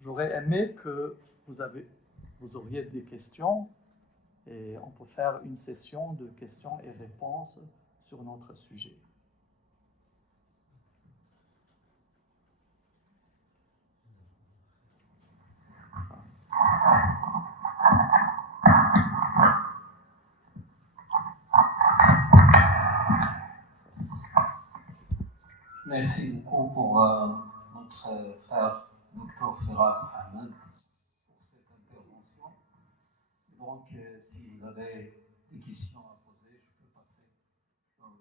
j'aurais aimé que vous auriez des questions et on peut faire une session de questions et réponses sur notre sujet. Merci beaucoup pour notre frère Dr Firas Ahmed pour cette intervention. Donc, si vous avez des questions à poser, je peux passer le micro à vous.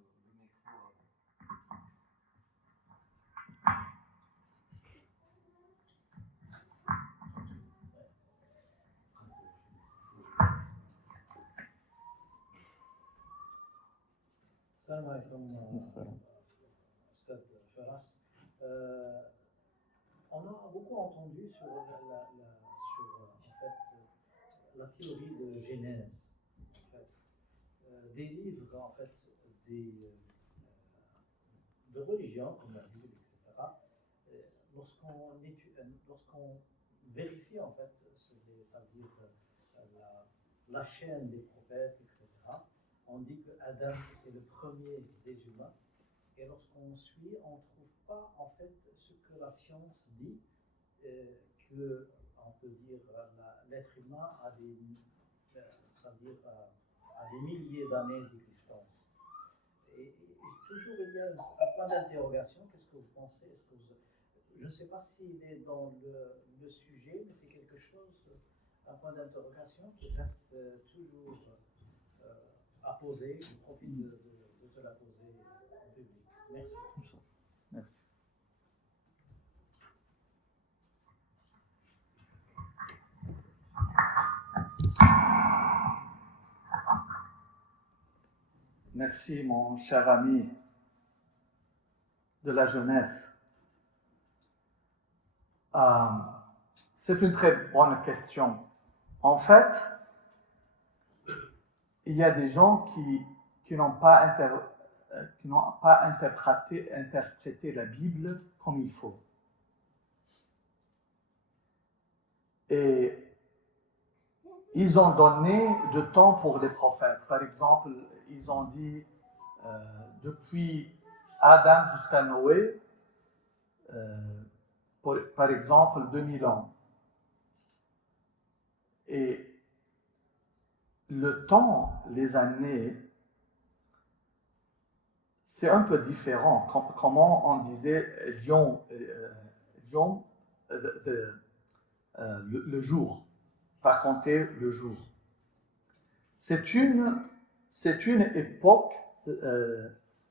Salam alaikum, Ustad Firas. On a beaucoup entendu sur la théorie de Genèse. En fait. Des livres en fait, de religion comme la Bible, etc. Lorsqu'on vérifie en fait, ça veut dire la chaîne des prophètes, etc. On dit que Adam c'est le premier des humains. Et lorsqu'on suit, on ne trouve pas en fait ce que la science dit, que on peut dire l'être humain a des milliers d'années d'existence. Et toujours il y a un point d'interrogation. Qu'est-ce que vous pensez? Je ne sais pas s'il est dans le sujet, mais c'est quelque chose, un point d'interrogation qui reste toujours à poser. Je profite de te la poser en public. Merci. Merci. Merci, mon cher ami de la jeunesse. C'est une très bonne question. En fait, il y a des gens qui n'ont pas interprété la Bible comme il faut. Et ils ont donné du temps pour les prophètes. Par exemple, ils ont dit depuis Adam jusqu'à Noé, par exemple, 2000 ans. Et le temps, les années, c'est un peu différent. Comment on disait le jour, par compter le jour. C'est une époque,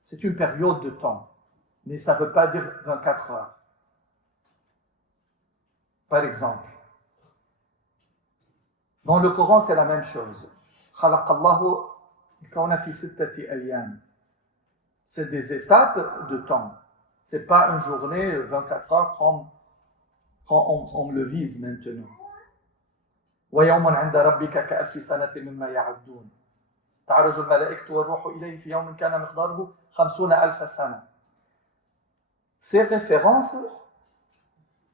c'est une période de temps, mais ça ne veut pas dire 24 heures. Par exemple, dans le Coran, c'est la même chose. C'est des étapes de temps. Ce n'est pas une journée 24 heures comme on le vise maintenant. وَيَوْمٌ عِنْدَ رَبِّكَ كَأَلْفِ سَنَةٍ مِّمَّا يَعُدُّونَ تعرج الملائكة والروح إليه في يوم كان مقداره 50,000 سنة. Ces références,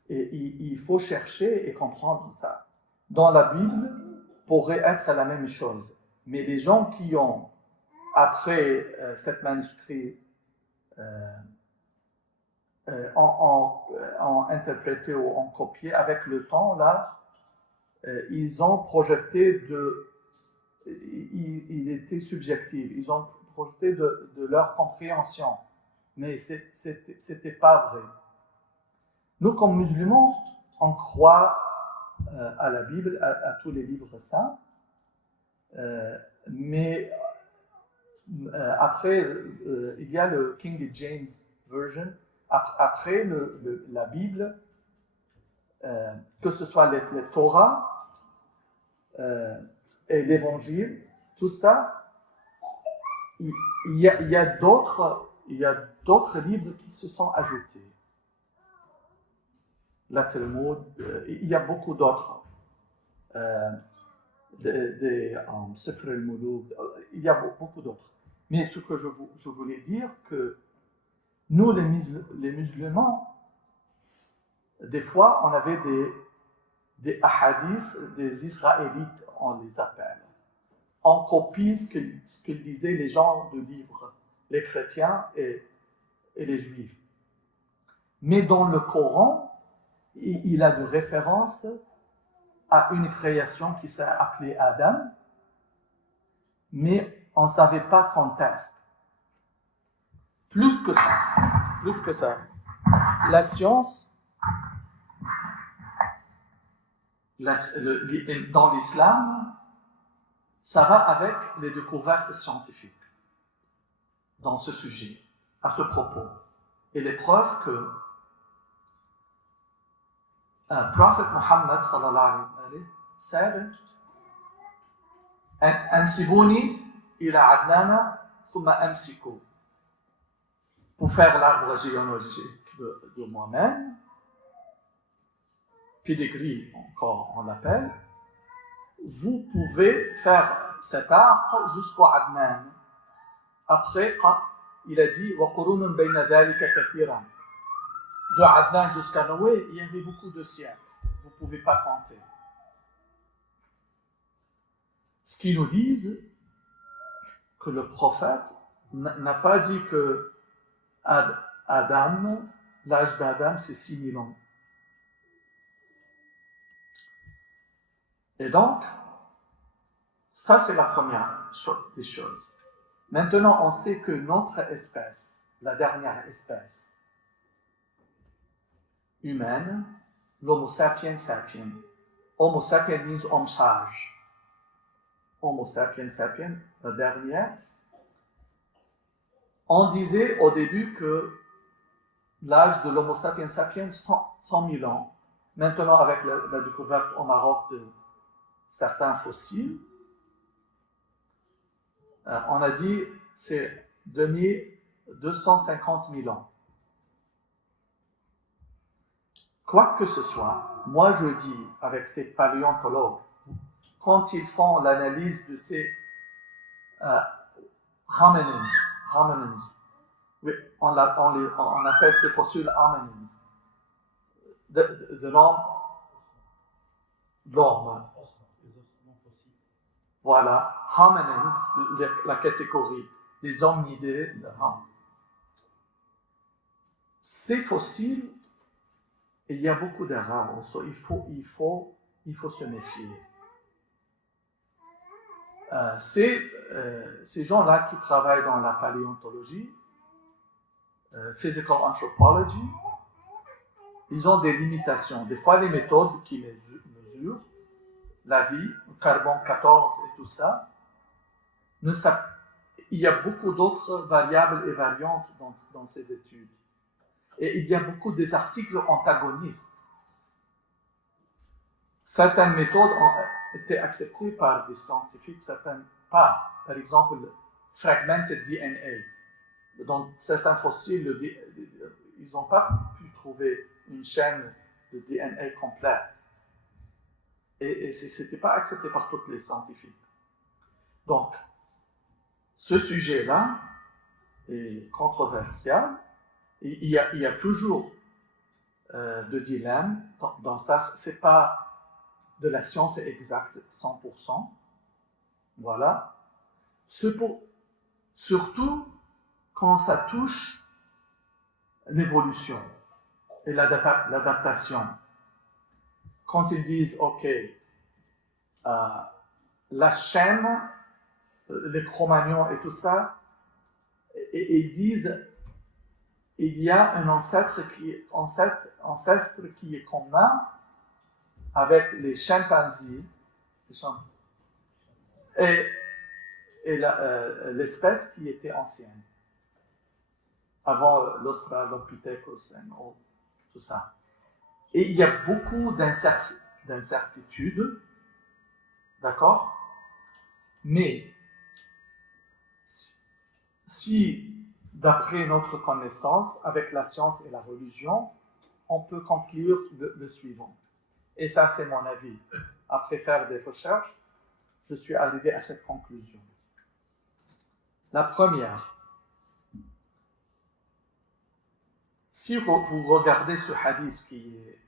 il faut chercher et comprendre ça. Dans la Bible, pourrait être la même chose. Mais les gens qui ont, après cet manuscrit, ont interprété ou ont copié avec le temps, là, ils ont projeté il était subjectif, ils ont projeté de leur compréhension, mais c'était pas vrai. Nous, comme musulmans, on croit à la Bible, à tous les livres saints, mais après, il y a le King James Version. Après la Bible, que ce soit les Torah et l'Évangile, tout ça, il y a d'autres livres qui se sont ajoutés. La Talmud, il y a beaucoup d'autres. Sifr al-Muluk, il y a beaucoup d'autres. Mais ce que je voulais dire, que nous, les musulmans, des fois, on avait des hadiths des Israélites, on les appelle. On copie ce qu'ils disaient les gens de livres, les chrétiens et les juifs. Mais dans le Coran, il a de références à une création qui s'est appelée Adam, mais on ne savait pas quand est-ce. Plus que ça, la science, dans l'islam, ça va avec les découvertes scientifiques dans ce sujet, à ce propos. Et les preuves que le prophète Muhammad sallallahu alayhi wa sallam Ansibuni ila Adnana thumma amsiku. Pour faire l'arbre généalogique de moi-même, pedigree encore on l'appelle, vous pouvez faire cet arbre jusqu'au Adnan. Après, il a dit wa qurunun bayna dhalika kathiran. De Adnan jusqu'à Noé, il y avait beaucoup de siècles. Vous ne pouvez pas compter. Ce qu'ils nous disent, que le prophète n'a pas dit que Adam, l'âge d'Adam, c'est 6000 ans. Et donc, ça c'est la première des choses. Maintenant, on sait que notre espèce, la dernière espèce humaine, l'Homo sapiens sapiens. Homo sapiens means homme sage. Homo sapiens sapiens, la dernière. On disait au début que l'âge de l'Homo sapiens sapiens, 100 000 ans. Maintenant, avec la découverte au Maroc de certains fossiles, on a dit c'est 250 000 ans. Quoi que ce soit, moi je dis avec ces paléontologues, quand ils font l'analyse de ces hominins, oui, on appelle ces fossiles hominins, de l'homme. Voilà, hominins, la catégorie des hominidés. Ces fossiles, il y a beaucoup d'erreurs. Il faut se méfier. Ces gens-là qui travaillent dans la paléontologie, physical anthropology, ils ont des limitations. Des fois, les méthodes qui mesurent la vie, le carbone 14 et tout ça, il y a beaucoup d'autres variables et variantes dans ces études. Et il y a beaucoup des articles antagonistes. Certaines méthodes ont été acceptées par des scientifiques, certaines pas. Par exemple, le fragmented DNA. Dans certains fossiles, ils n'ont pas pu trouver une chaîne de DNA complète. Et ce n'était pas accepté par tous les scientifiques. Donc, ce sujet-là est controversial. Il y a toujours de dilemmes dans ça. Ce n'est pas de la science exacte 100%. Voilà. Surtout quand ça touche l'évolution et l'adaptation. Quand ils disent, OK, la chaîne, les Cro-Magnons et tout ça, et ils disent, il y a un ancêtre qui est commun avec les chimpanzés et l'espèce qui était ancienne, avant l'Australopithecus et tout ça. Et il y a beaucoup d'incertitudes, d'accord? Mais si, d'après notre connaissance, avec la science et la religion, on peut conclure le suivant. Et ça, c'est mon avis. Après faire des recherches, je suis arrivé à cette conclusion. La première, si vous regardez ce hadith qui est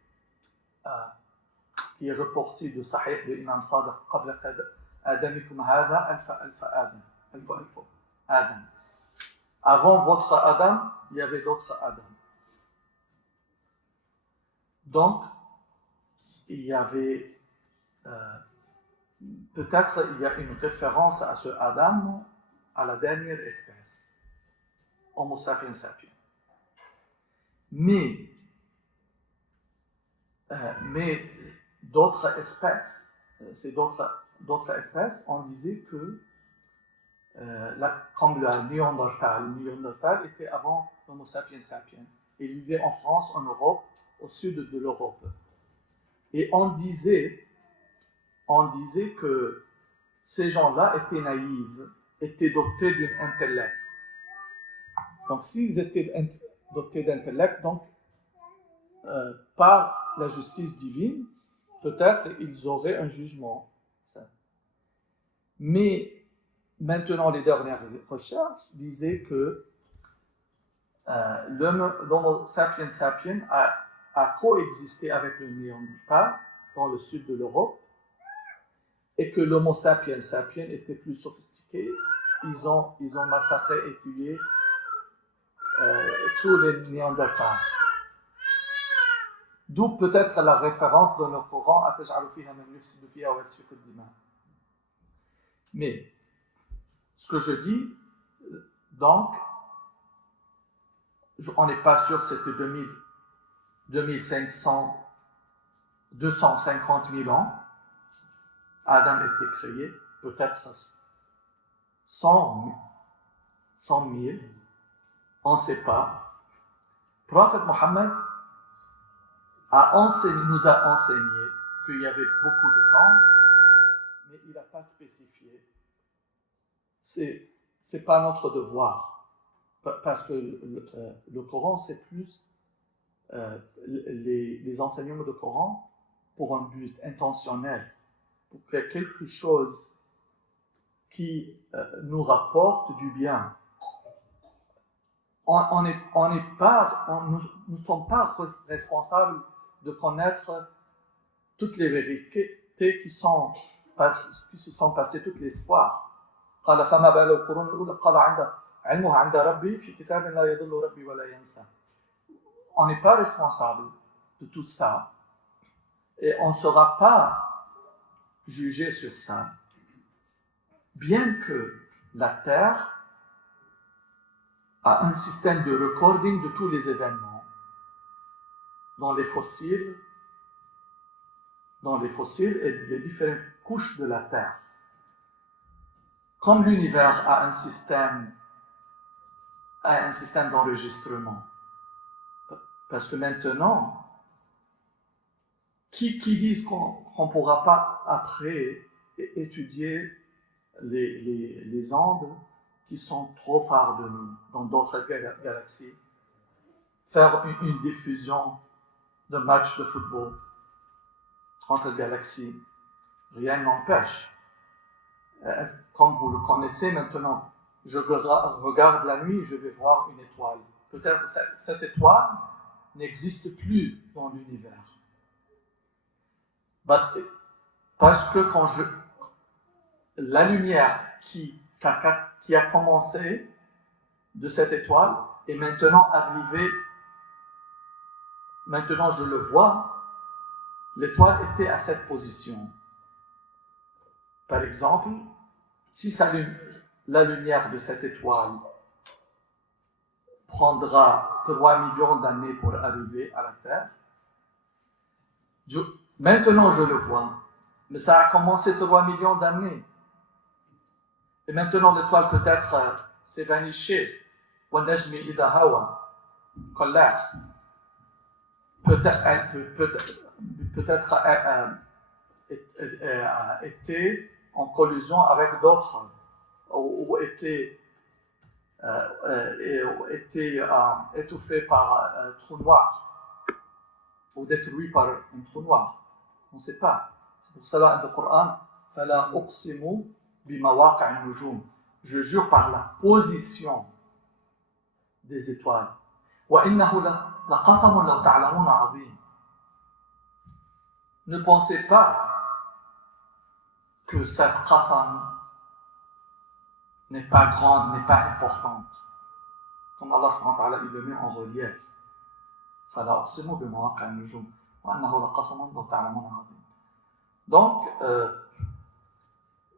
qui est reporté de Sahih de Imam Sadiq قبل آدمكم هذا ألف آدم ألف Adam. Avant votre Adam, il y avait d'autres Adam. Donc, il y avait peut-être il y a une référence à ce Adam, à la dernière espèce, Homo sapiens sapiens. Mais d'autres espèces, d'autres espèces, on disait que comme le Néandertal était avant l'Homo sapiens sapiens. Il vivait en France, en Europe, au sud de l'Europe. Et on disait que ces gens-là étaient naïfs, étaient dotés d'un intellect. Donc, s'ils étaient dotés d'intellect, donc, par la justice divine, peut-être ils auraient un jugement. Mais maintenant, les dernières recherches disaient que l'Homo sapiens sapiens a coexisté avec le Néandertal dans le sud de l'Europe et que l'Homo sapiens sapiens était plus sophistiqué. Ils ont massacré et tué tous les Néandertals. D'où peut-être la référence dans le Coran أَتَجْعَلُ فِيهَا مَنْ يُفْسِدُ فِيهَا وَيَسْفِكُ الدِّمَاءَ. Mais ce que je dis, donc, on n'est pas sûr, c'était 2500, 250 000 ans, Adam était créé, peut-être 100 000, on ne sait pas. Le prophète Mohammed nous a enseigné qu'il y avait beaucoup de temps, mais il n'a pas spécifié. C'est pas notre devoir, parce que le Coran, c'est plus les enseignements du Coran pour un but intentionnel, pour qu'il y ait quelque chose qui nous rapporte du bien. Nous ne sommes pas responsables de connaître toutes les vérités qui se sont passées, toute l'histoire. قال فما بال القرون الأولى قال علمها عند ربي في كتاب لا يضل ربي ولا ينسى. On n'est pas responsable de tout ça et on ne sera pas jugé sur ça. Bien que la Terre a un système de recording de tous les événements dans les fossiles et les différentes couches de la Terre. Comme l'univers a un système d'enregistrement. Parce que maintenant, qui disent qu'on ne pourra pas après étudier les ondes qui sont trop phares de nous dans d'autres galaxies, faire une diffusion de matchs de football entre galaxies, rien n'empêche. Comme vous le connaissez maintenant, je regarde la nuit, je vais voir une étoile. Peut-être cette étoile n'existe plus dans l'univers. Parce que la lumière qui a commencé de cette étoile est maintenant arrivée, maintenant je le vois, l'étoile était à cette position. Par exemple, si la lumière de cette étoile prendra 3 millions d'années pour arriver à la Terre, maintenant je le vois, mais ça a commencé 3 millions d'années. Et maintenant l'étoile peut-être s'est vanishée. وَالنَّجْمِ إِذَا هَوَى collapse. Peut-être été en collision avec d'autres, ou été étouffé par un trou noir, ou détruit par un trou noir. On ne sait pas. C'est pour cela dans le Coran, فَلَا أُقْسِمُ بِمَوَاقِعِ النُّجُومِ. Je jure par la position des étoiles. وَإِنَّهُ لَقَسَمٌ لَوْ تَعْلَمُونَ عَظِيمٌ. ne pensez pas que cette qasam n'est pas grande, n'est pas importante. Comme Allah subhanahu wa ta'ala, il le met en relief. فَلَا أُقْسِمُ بِمَوَاقِعِ النُّجُومِ وَأَنَّهُ لَقَسَمٌ لَوْ تَعْلَمُونَ عَظِيمٌ. Donc,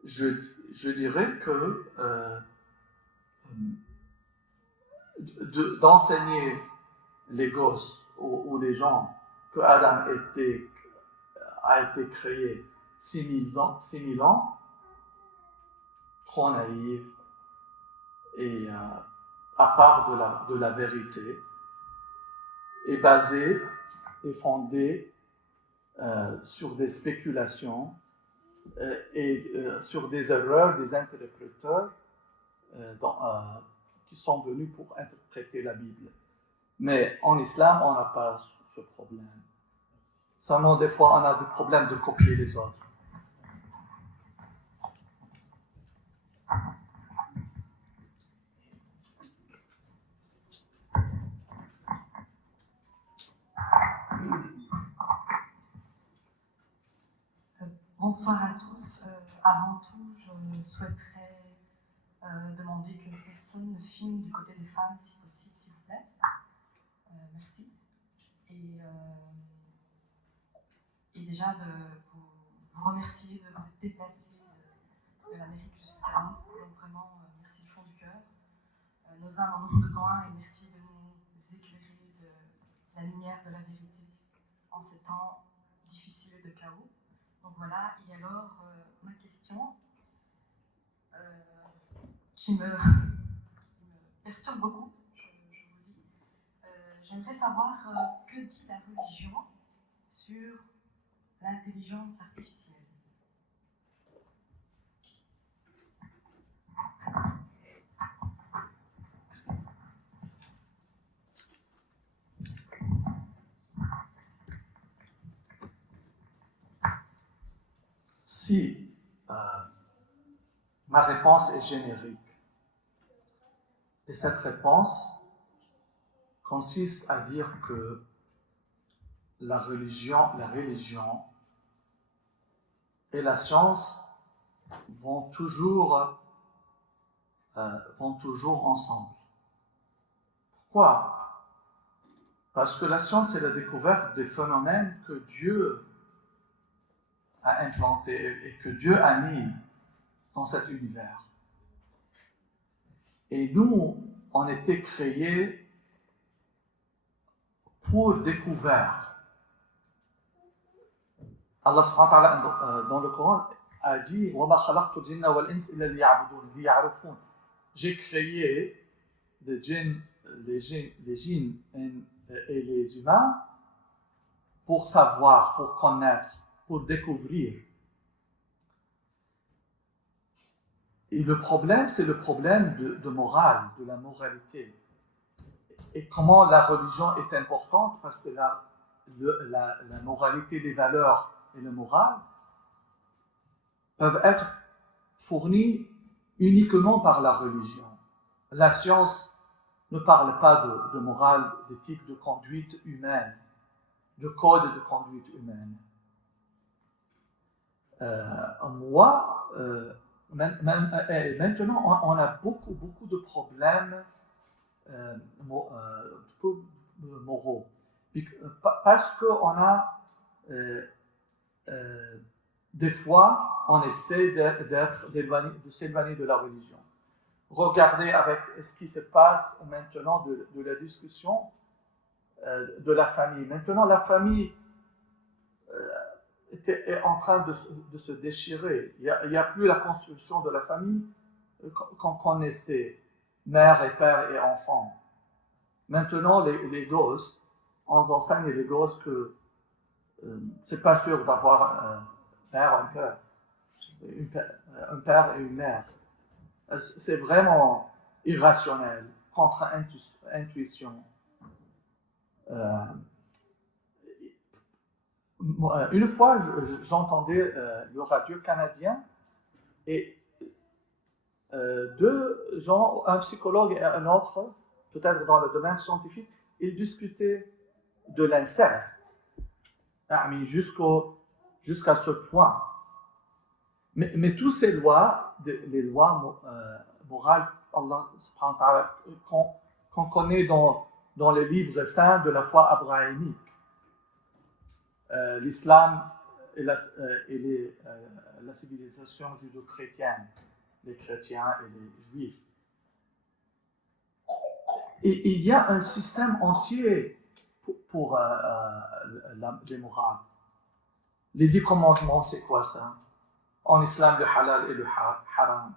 je dirais que d'enseigner les gosses ou les gens que Adam a été créé 6000 ans, trop naïf et à part de la vérité, est basé et fondé sur des spéculations et sur des erreurs des interpréteurs qui sont venus pour interpréter la Bible. Mais en islam, on n'a pas ce problème. Seulement, des fois, on a des problèmes de copier les autres. Bonsoir à tous. Avant tout, je souhaiterais demander que personne ne filme du côté des femmes, si possible, s'il vous plaît. Merci. Et déjà de vous remercier de vous être déplacés de l'Amérique jusqu'à nous. Donc vraiment, merci du fond du cœur. Nos âmes en ont besoin et merci de nous éclairer de la lumière de la vérité en ces temps difficiles et de chaos. Donc voilà, et alors ma question qui me perturbe beaucoup, je vous dis, j'aimerais savoir que dit la religion sur l'intelligence artificielle. Si ma réponse est générique, et cette réponse consiste à dire que la religion et la science vont toujours ensemble. Pourquoi? Parce que la science est la découverte des phénomènes que Dieu a implantés et que Dieu a mis dans cet univers. Et nous, on était créés pour découvrir. Allah subhanahu wa ta'ala dans le Coran a dit وَمَا خَلَقْتُ الْجِنَّ وَالْإِنسَ إِلَّا لِيَعْبُدُونِ لِيَعْرِفُونِ. J'ai créé les djinns et les humains pour savoir, pour connaître, pour découvrir. Et le problème, c'est le problème de morale, de la moralité. Et comment la religion est importante, parce que la moralité, les valeurs et le moral peuvent être fournis uniquement par la religion. La science ne parle pas de morale, d'éthique, de conduite humaine, de code de conduite humaine. Maintenant, on a beaucoup de problèmes moraux. Parce qu'on a des fois, on essaie de s'éloigner de la religion. Regardez avec ce qui se passe maintenant de la discussion de la famille. Maintenant, la famille est en train de se déchirer. Il n'y a plus la construction de la famille qu'on connaissait, mère et père et enfants. Maintenant, les gosses, on enseigne les gosses que c'est pas sûr d'avoir un père et une mère. C'est vraiment irrationnel, contre-intuition. Une fois, j'entendais le radio canadien et deux gens, un psychologue et un autre, peut-être dans le domaine scientifique, ils discutaient de l'inceste, jusqu'au jusqu'à ce point. Mais toutes ces lois, les lois morales, Allah subhanahu wa ta'ala, qu'on connaît dans les livres saints de la foi abrahamique, l'islam et la civilisation judo-chrétienne, les chrétiens et les juifs. Et il y a un système entier pour les morales. Les 10 commandements, c'est quoi ça? En islam, le halal et le haram.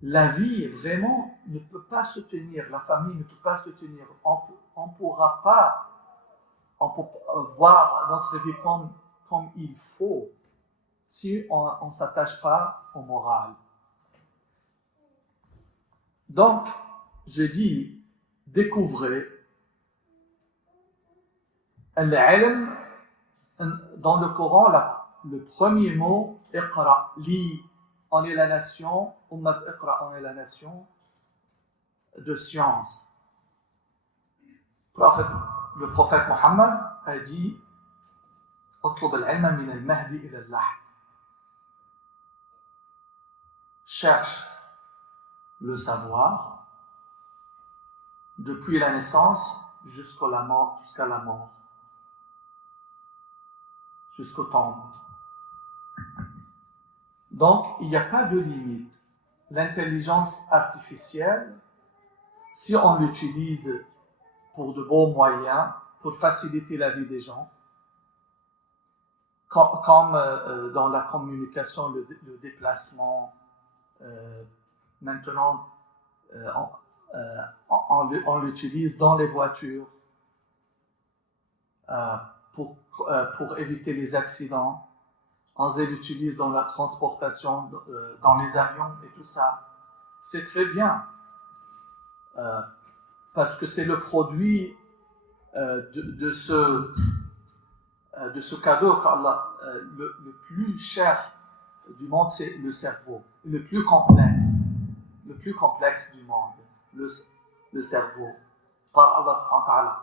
La vie, vraiment, ne peut pas se tenir. La famille ne peut pas se tenir. On ne pourra pas voir notre vie comme il faut si on ne s'attache pas au moral. Donc, je dis, découvrez l'ilm. Dans le Coran, le premier mot, Iqra, lis. On est la nation, Ummat Iqra, on est la nation de science. Le prophète Mohammed a dit Utlub al-ilma min al-mahdi ila al-lahd. Cherche le savoir depuis la naissance jusqu'à la mort, jusqu'au tombe. Donc, il n'y a pas de limite. L'intelligence artificielle, si on l'utilise pour de bons moyens, pour faciliter la vie des gens, comme dans la communication, le déplacement, maintenant, on l'utilise dans les voitures pour éviter les accidents. On l'utilise dans la transportation, dans les avions et tout ça. C'est très bien. Parce que c'est le produit de ce cadeau qu'Allah, le plus cher du monde, c'est le cerveau. Le plus complexe du monde, le cerveau, par Allah subhanahu wa ta'ala.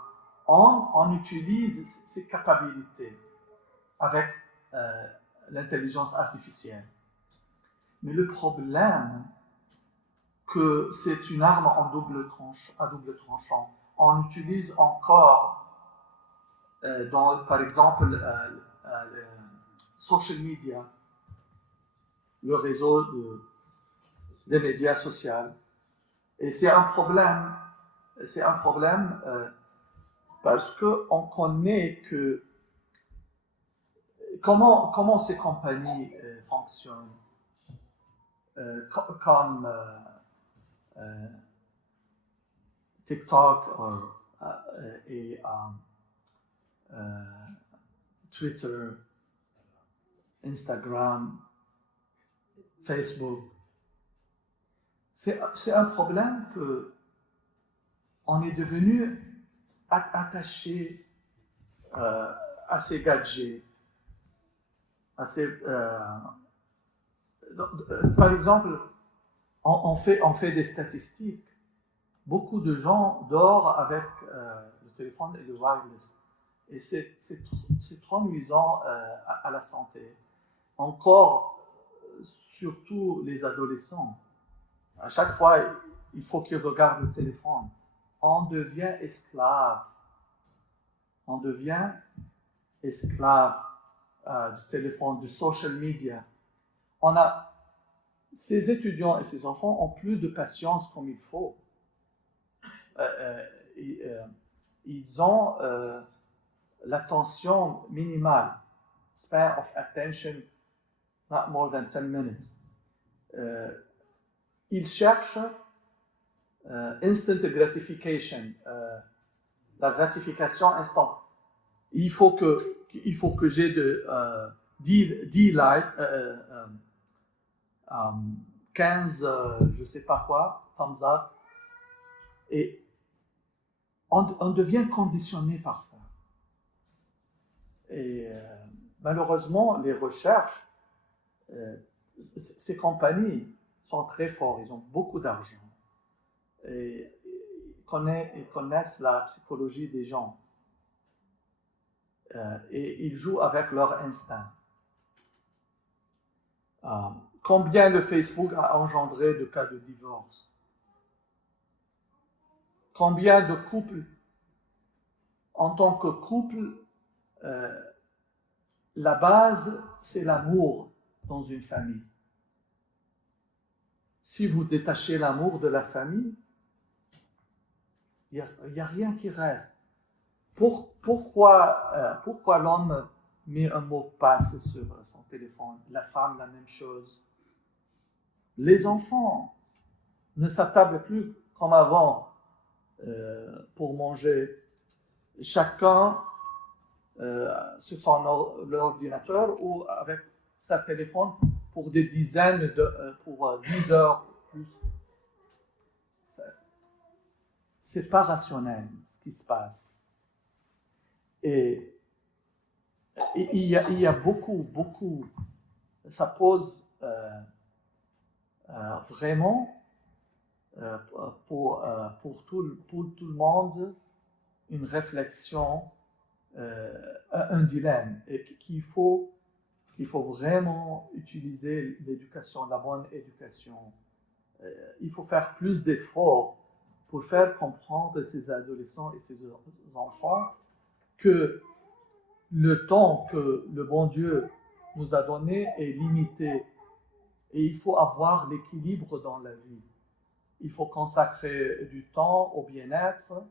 On utilise ses capacités avec l'intelligence artificielle. Mais le problème, que c'est une arme à double tranchant. On utilise encore, par exemple, le social media, le réseau des médias sociaux. Et c'est un problème parce qu'on connaît que comment ces compagnies fonctionnent, comme TikTok et Twitter, Instagram, Facebook. C'est un problème que on est devenu attaché à ces gadgets. Par exemple, on fait des statistiques. Beaucoup de gens dorment avec le téléphone et le wireless. Et c'est trop nuisant à la santé. Encore, surtout les adolescents. À chaque fois, il faut qu'ils regardent le téléphone. On devient esclave. Du téléphone, du social media. Ces étudiants et ces enfants ont plus de patience comme il faut. Ils ont l'attention minimale, span of attention, not more than 10 minutes. Ils cherchent instant gratification, la gratification instant. Il faut que j'ai 10 likes, 15, je ne sais pas quoi, thumbs up. Et on devient conditionné par ça. Et malheureusement, les recherches, ces compagnies sont très fortes, ils ont beaucoup d'argent. Et ils connaissent la psychologie des gens. et ils jouent avec leur instinct. Combien le Facebook a engendré de cas de divorce? Combien de couples, en tant que couple, la base, c'est l'amour dans une famille. Si vous détachez l'amour de la famille, il n'y a rien qui reste. Pourquoi l'homme met un mot de passe sur son téléphone? La femme, la même chose. Les enfants ne s'attablent plus comme avant pour manger. Chacun sur son ordinateur ou avec sa téléphone pour des dizaines pour 10 heures plus. C'est pas rationnel ce qui se passe. Et il y a beaucoup, ça pose vraiment pour tout le monde une réflexion, un dilemme, et qu'il faut vraiment utiliser l'éducation, la bonne éducation. Il faut faire plus d'efforts pour faire comprendre à ces adolescents et ces enfants que le temps que le bon Dieu nous a donné est limité et il faut avoir l'équilibre dans la vie. Il faut consacrer du temps au bien-être,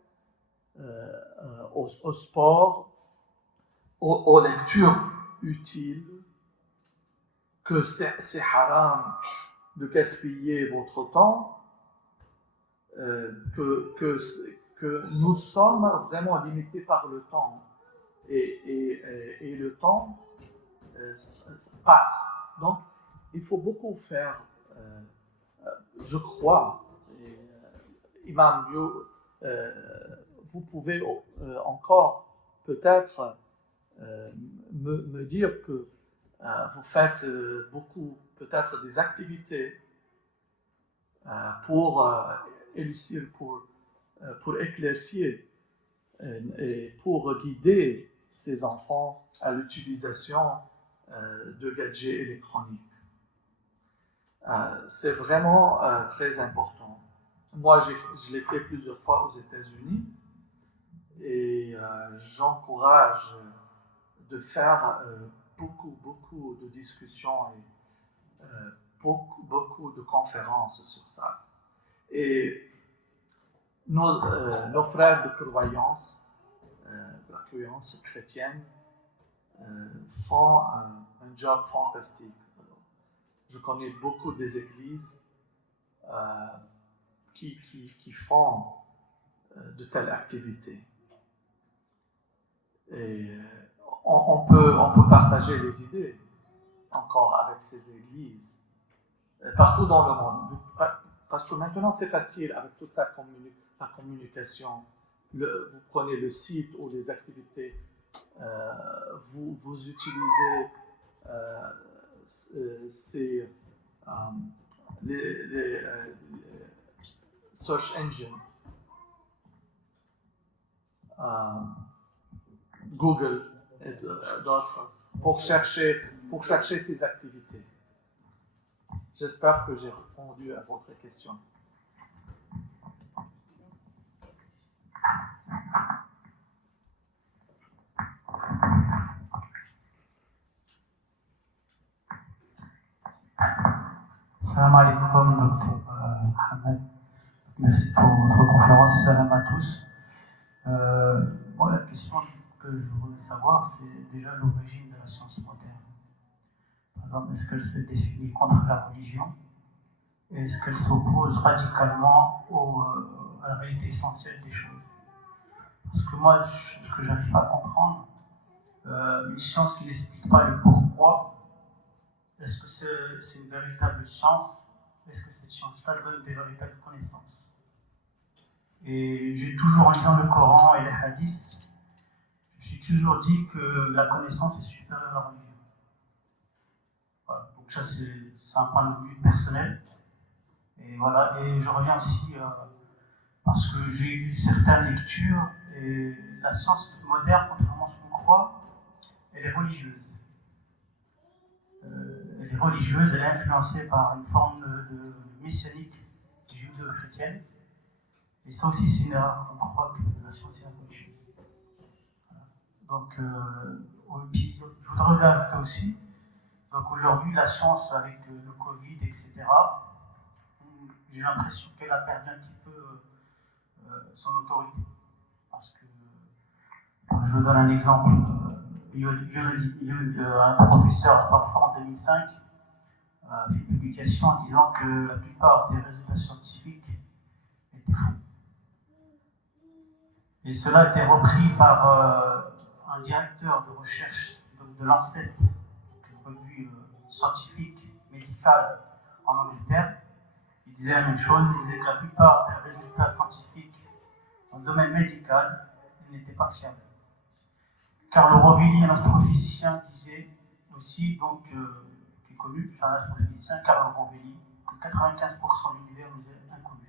au sport, aux lectures utiles, que c'est haram de gaspiller votre temps, que nous sommes vraiment limités par le temps et le temps passe. Donc, il faut beaucoup faire, je crois, Imam Bio, vous pouvez encore peut-être me dire que vous faites beaucoup, peut-être des activités pour élucider, pour éclaircir et pour guider ces enfants à l'utilisation de gadgets électroniques. C'est vraiment très important. Moi, je l'ai fait plusieurs fois aux États-Unis et j'encourage de faire beaucoup de discussions et beaucoup de conférences sur ça. Et nos frères de croyance, de la croyance chrétienne, font un job fantastique. Je connais beaucoup des églises qui font de telles activités. Et on peut partager les idées encore avec ces églises partout dans le monde. Parce que maintenant c'est facile avec toute la communication. Vous prenez le site ou les activités, vous utilisez les search engines, Google et d'autres pour chercher ces activités. J'espère que j'ai répondu à votre question. Salam alaikum, Dr. Ahmed. Merci pour votre conférence. Salam à tous. La question que je voudrais savoir, c'est déjà l'origine de la science moderne. Par exemple, est-ce qu'elle se définit contre la religion? Et est-ce qu'elle s'oppose radicalement à la réalité essentielle des choses? Parce que moi, ce que j'arrive pas à comprendre, une science qui n'explique pas le pourquoi, est-ce que c'est une véritable science? Est-ce que cette science-là donne des véritables connaissances? Et j'ai toujours, en lisant le Coran et les hadiths, je me suis toujours dit que la connaissance est supérieure à la religion. Voilà. Donc ça, c'est un point de vue personnel. Et voilà. Et je reviens aussi parce que j'ai eu certaines lectures et la science moderne, contrairement à ce qu'on croit, est religieuse. Elle est religieuse, elle est influencée par une forme de messianique judéo-chrétienne. Et ça aussi, c'est une erreur. On croit que la science est la religion. Voilà. Donc, puis, je voudrais ajouter aussi, donc aujourd'hui, la science avec le Covid, etc., j'ai l'impression qu'elle a perdu un petit peu son autorité. Parce que, je vous donne un exemple. Un professeur à Stanford en 2005 a fait une publication en disant que la plupart des résultats scientifiques étaient faux. Et cela a été repris par un directeur de recherche de Lancet, une revue scientifique, médicale en Angleterre. Il disait la même chose, il disait que la plupart des résultats scientifiques dans le domaine médical n'étaient pas fiables. Carlo Rovelli, un astrophysicien, disait aussi, donc, qui est connu, un astrophysicien, Carlo Rovelli, que 95% de l'univers nous est inconnu.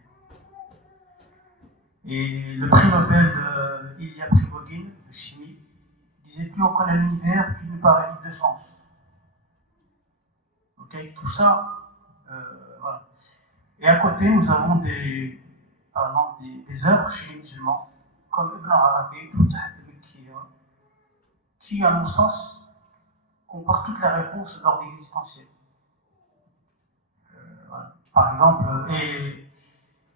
Et le prix Nobel de Ilya Prigogine, de chimie, disait plus on connaît l'univers, plus il nous paraît vide de sens. Ok, tout ça, voilà. Et à côté, nous avons par exemple des œuvres chez les musulmans, comme Ibn Arabi, Futuhat al-Makkiyya, qui, à mon sens, comportent toutes les réponses d'ordre existentiel. Voilà. Par exemple,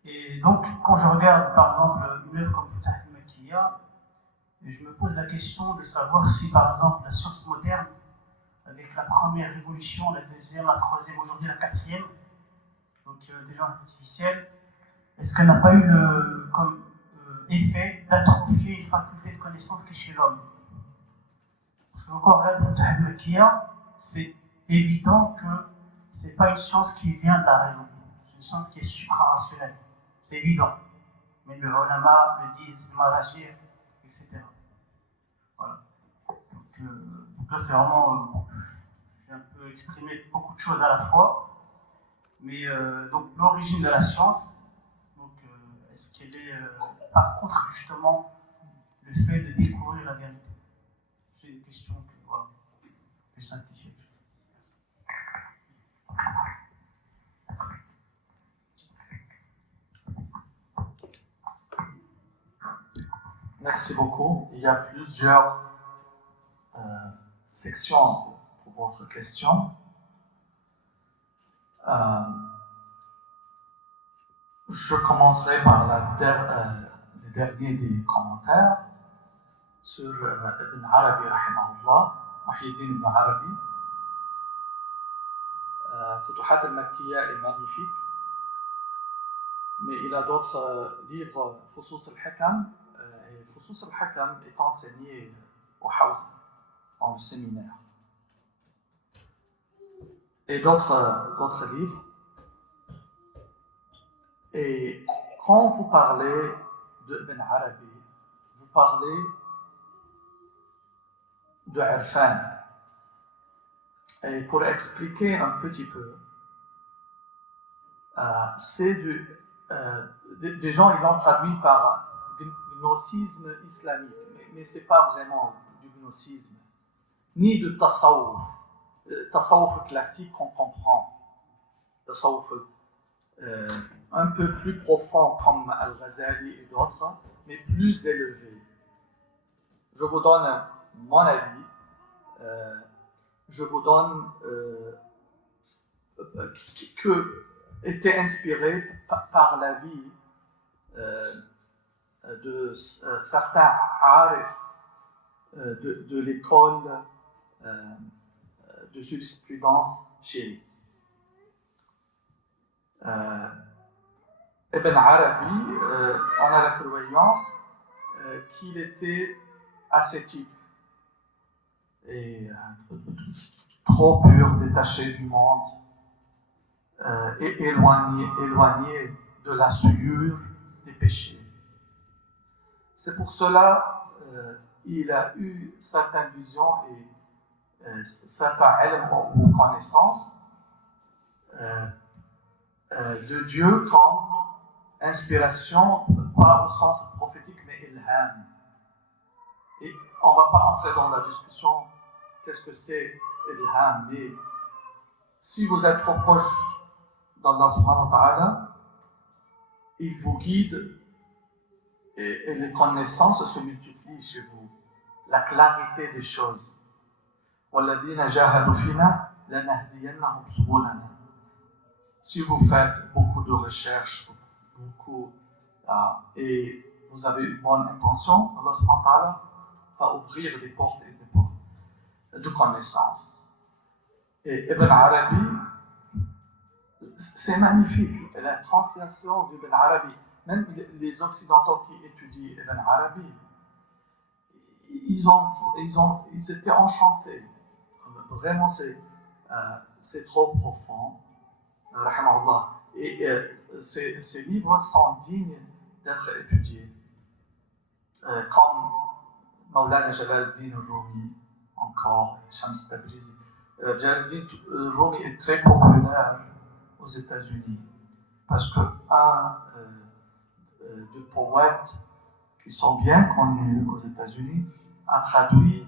et donc, quand je regarde, par exemple, une œuvre comme Futuhat al-Makkiyya, je me pose la question de savoir si, par exemple, la science moderne, avec la première révolution, la deuxième, la troisième, aujourd'hui la quatrième, donc l'intelligence artificielle, est-ce qu'elle n'a pas eu comme effet d'atrophier une faculté de connaissance qui est chez l'homme? Parce que quand on regarde Futuhat al-Makkiyya, c'est évident que ce n'est pas une science qui vient de la raison, c'est une science qui est supra-rationnelle, c'est évident. Mais le ulama le disent, maragir, etc. Voilà. Donc là, c'est vraiment, j'ai un peu exprimé beaucoup de choses à la fois. Mais donc l'origine de la science, donc, est-ce qu'elle est par contre justement le fait de découvrir la vérité? C'est une question que voilà, je vais simplifier. Merci. Merci beaucoup. Il y a plusieurs sections pour votre question. Je commencerai par le dernier des commentaires sur Ibn Arabi, rahimahullah, Muhyiddin Ibn Arabi. Futuhat al-Makkiyya est magnifique, mais il a d'autres livres, Fusus al-Hakam, et Fusus al-Hakam est enseigné au Hawza, dans le séminaire. Et d'autres livres. Et quand vous parlez de Ibn Arabi, vous parlez de Irfan. Et pour expliquer un petit peu, c'est des gens, ils l'ont traduit par gnosticisme islamique, mais ce n'est pas vraiment du gnosticisme, ni de tasawwuf. Tasawwuf classique qu'on comprend, tasawwuf un peu plus profond comme Al-Ghazali et d'autres, mais plus élevé. Je vous donne mon avis. Je vous donne que était inspiré par la vie de certains harifs de l'école de jurisprudence chiite. Ibn Arabi, on a la croyance qu'il était ascétique et trop pur, détaché du monde, et éloigné de la souillure des péchés. C'est pour cela il a eu certaines visions et certains ilm ou connaissances de Dieu comme inspiration, pas au sens prophétique, mais ilham. Et on ne va pas entrer dans la discussion qu'est-ce que c'est Ilham. Mais si vous êtes trop proche d'Allah subhanahu wa ta'ala, il vous guide et les connaissances se multiplient chez vous. La clarité des choses. وَالَّذِينَ جَاهَدُوا فِينَا لَنَهْدِيَنَّهُمْ سُبُلَنَا. Si vous faites beaucoup de recherches, et vous avez une bonne intention, Allah subhanahu wa ta'ala va ouvrir des portes et des portes de connaissances. Et Ibn Arabi, c'est magnifique, la translation d'Ibn Arabi. Même les Occidentaux qui étudient Ibn Arabi, ils étaient enchantés. Vraiment, c'est trop profond. Rahimahullah. Et ces livres sont dignes d'être étudiés. Comme Mawlana Jalaluddin Rumi, encore, Shams Tabrizi. Jalaluddin Rumi est très populaire aux États-Unis parce qu'un de poètes qui sont bien connus aux États-Unis a traduit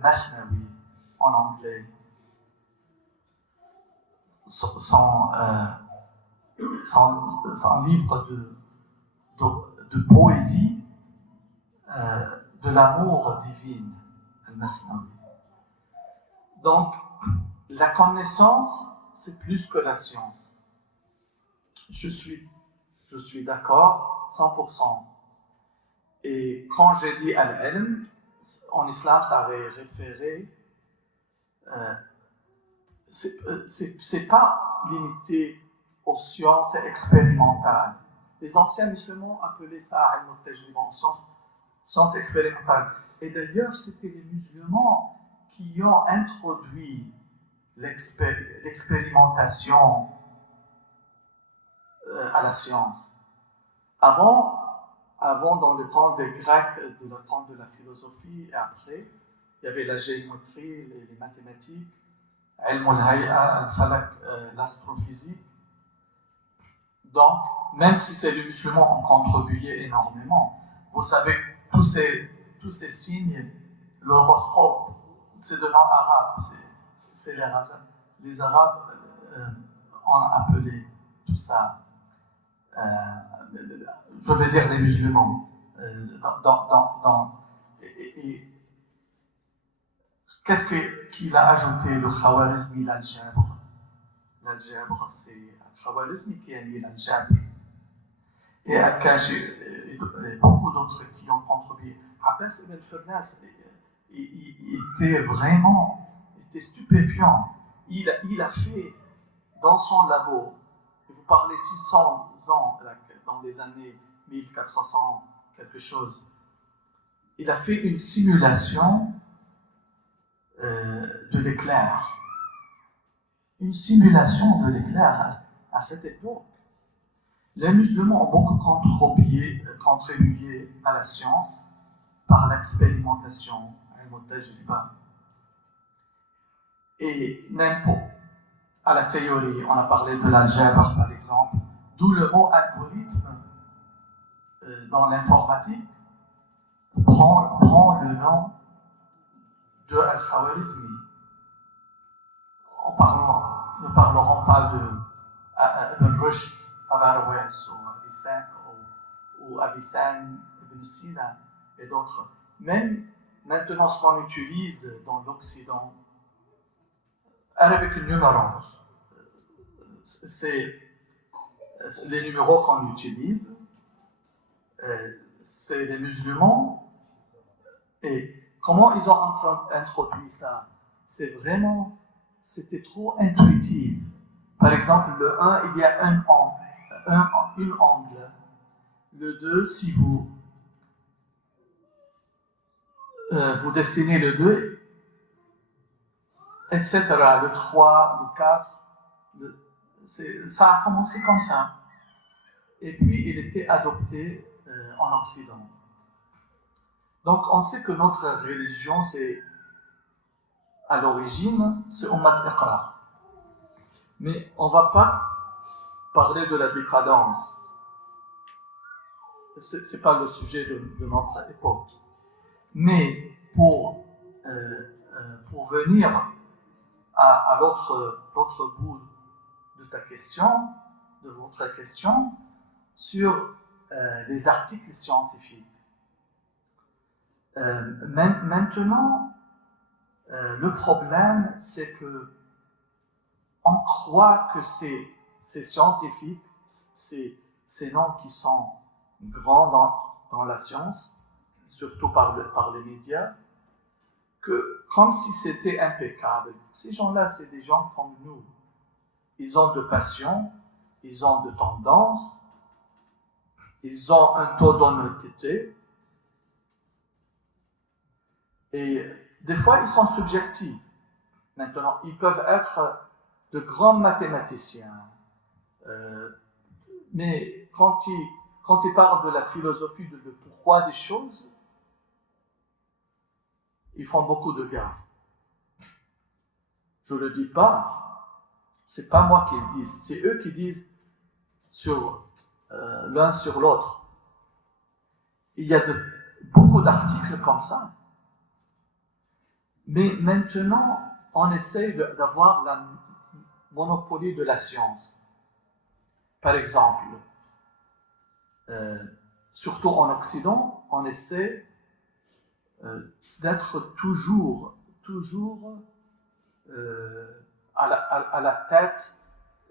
Masnawi en anglais. Son livre de poésie de l'amour divin, Al-Masnawi. Donc, la connaissance, c'est plus que la science. Je suis d'accord, 100%. Et quand j'ai dit Al-Ilm, en islam, ça avait référé. C'est pas limité aux sciences expérimentales. Les anciens musulmans appelaient ça Ilm al-Tajrib, en sciences expérimentales. Et d'ailleurs, c'était les musulmans qui ont introduit l'expérimentation à la science. Avant, dans le temps des Grecs, dans le temps de la philosophie, et après, il y avait la géométrie, les mathématiques, Ilm al-Hay'a, al-Falak, l'astrophysique. Donc, même si c'est les musulmans ont contribué énormément, vous savez, tous ces signes, l'horoscope, c'est de nom arabe, c'est les Arabes ont appelé tout ça. Je veux dire les musulmans. Et qu'est-ce qu'il a ajouté le Khawarizmi, l'algèbre? L'algèbre, c'est Al-Khawarizmi qui a mis l'algèbre. Et Al-Kashi et beaucoup d'autres qui ont contribué. Abbas ibn Firnas, il était stupéfiant. Il a fait dans son labo, vous parlez 600 ans, dans les années 1400, quelque chose, il a fait une simulation de l'éclair. Une simulation de l'éclair à cette époque. Les musulmans ont beaucoup contribué à la science par l'expérimentation, et même à la théorie. On a parlé de l'algèbre, par exemple, d'où le mot algorithme dans l'informatique prend le nom de Al-Khawarizmi. Nous ne parlerons pas de Rushd, Averroès ou Avicenne, Ibn Sina et d'autres. Même maintenant, ce qu'on utilise dans l'Occident, Arabic numerals, c'est les numéros qu'on utilise, c'est les musulmans. Et comment ils ont introduit ça? C'était trop intuitif. Par exemple, le 1, il y a une angle. Le 2, si vous dessinez le 2, etc. Le 3, le 4, ça a commencé comme ça. Et puis, il était adopté en Occident. Donc, on sait que notre religion, à l'origine, c'est Ummat Iqra. Mais on ne va pas parler de la décadence. Ce n'est pas le sujet de notre époque. Mais pour venir à l'autre bout de ta question, de votre question, sur les articles scientifiques. Maintenant, le problème, c'est que on croit que ces scientifiques, ces noms qui sont grands dans la science, surtout par les médias, que comme si c'était impeccable. Ces gens-là, c'est des gens comme nous. Ils ont de passion, ils ont de tendance, ils ont un taux d'honnêteté, et des fois, ils sont subjectifs. Maintenant, ils peuvent être de grands mathématiciens, mais quand ils parlent de la philosophie, de pourquoi des choses, ils font beaucoup de gaffes. Je ne le dis pas, c'est pas moi qui le dis, c'est eux qui disent sur l'un sur l'autre. Il y a beaucoup d'articles comme ça. Mais maintenant, on essaie d'avoir la monopolie de la science. Par exemple, surtout en Occident, on essaie d'être toujours à la tête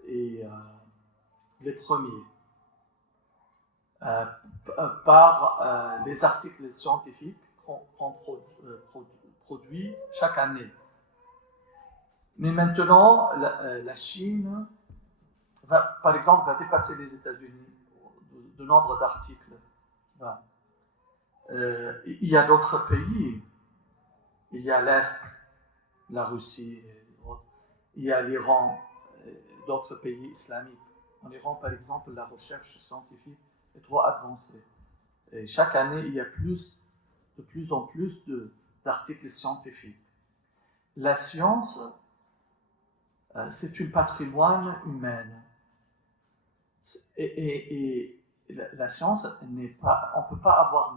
et les premiers par les articles scientifiques qu'on produit chaque année. Mais maintenant, la Chine, par exemple, va dépasser les États-Unis de nombre d'articles. Il y a d'autres pays. Il y a l'Est, la Russie, il y a l'Iran, d'autres pays islamiques. En Iran, par exemple, la recherche scientifique est trop avancée. Et chaque année, il y a de plus en plus d'articles scientifiques. La science, c'est un patrimoine humain. Et la science n'est pas... On ne peut pas avoir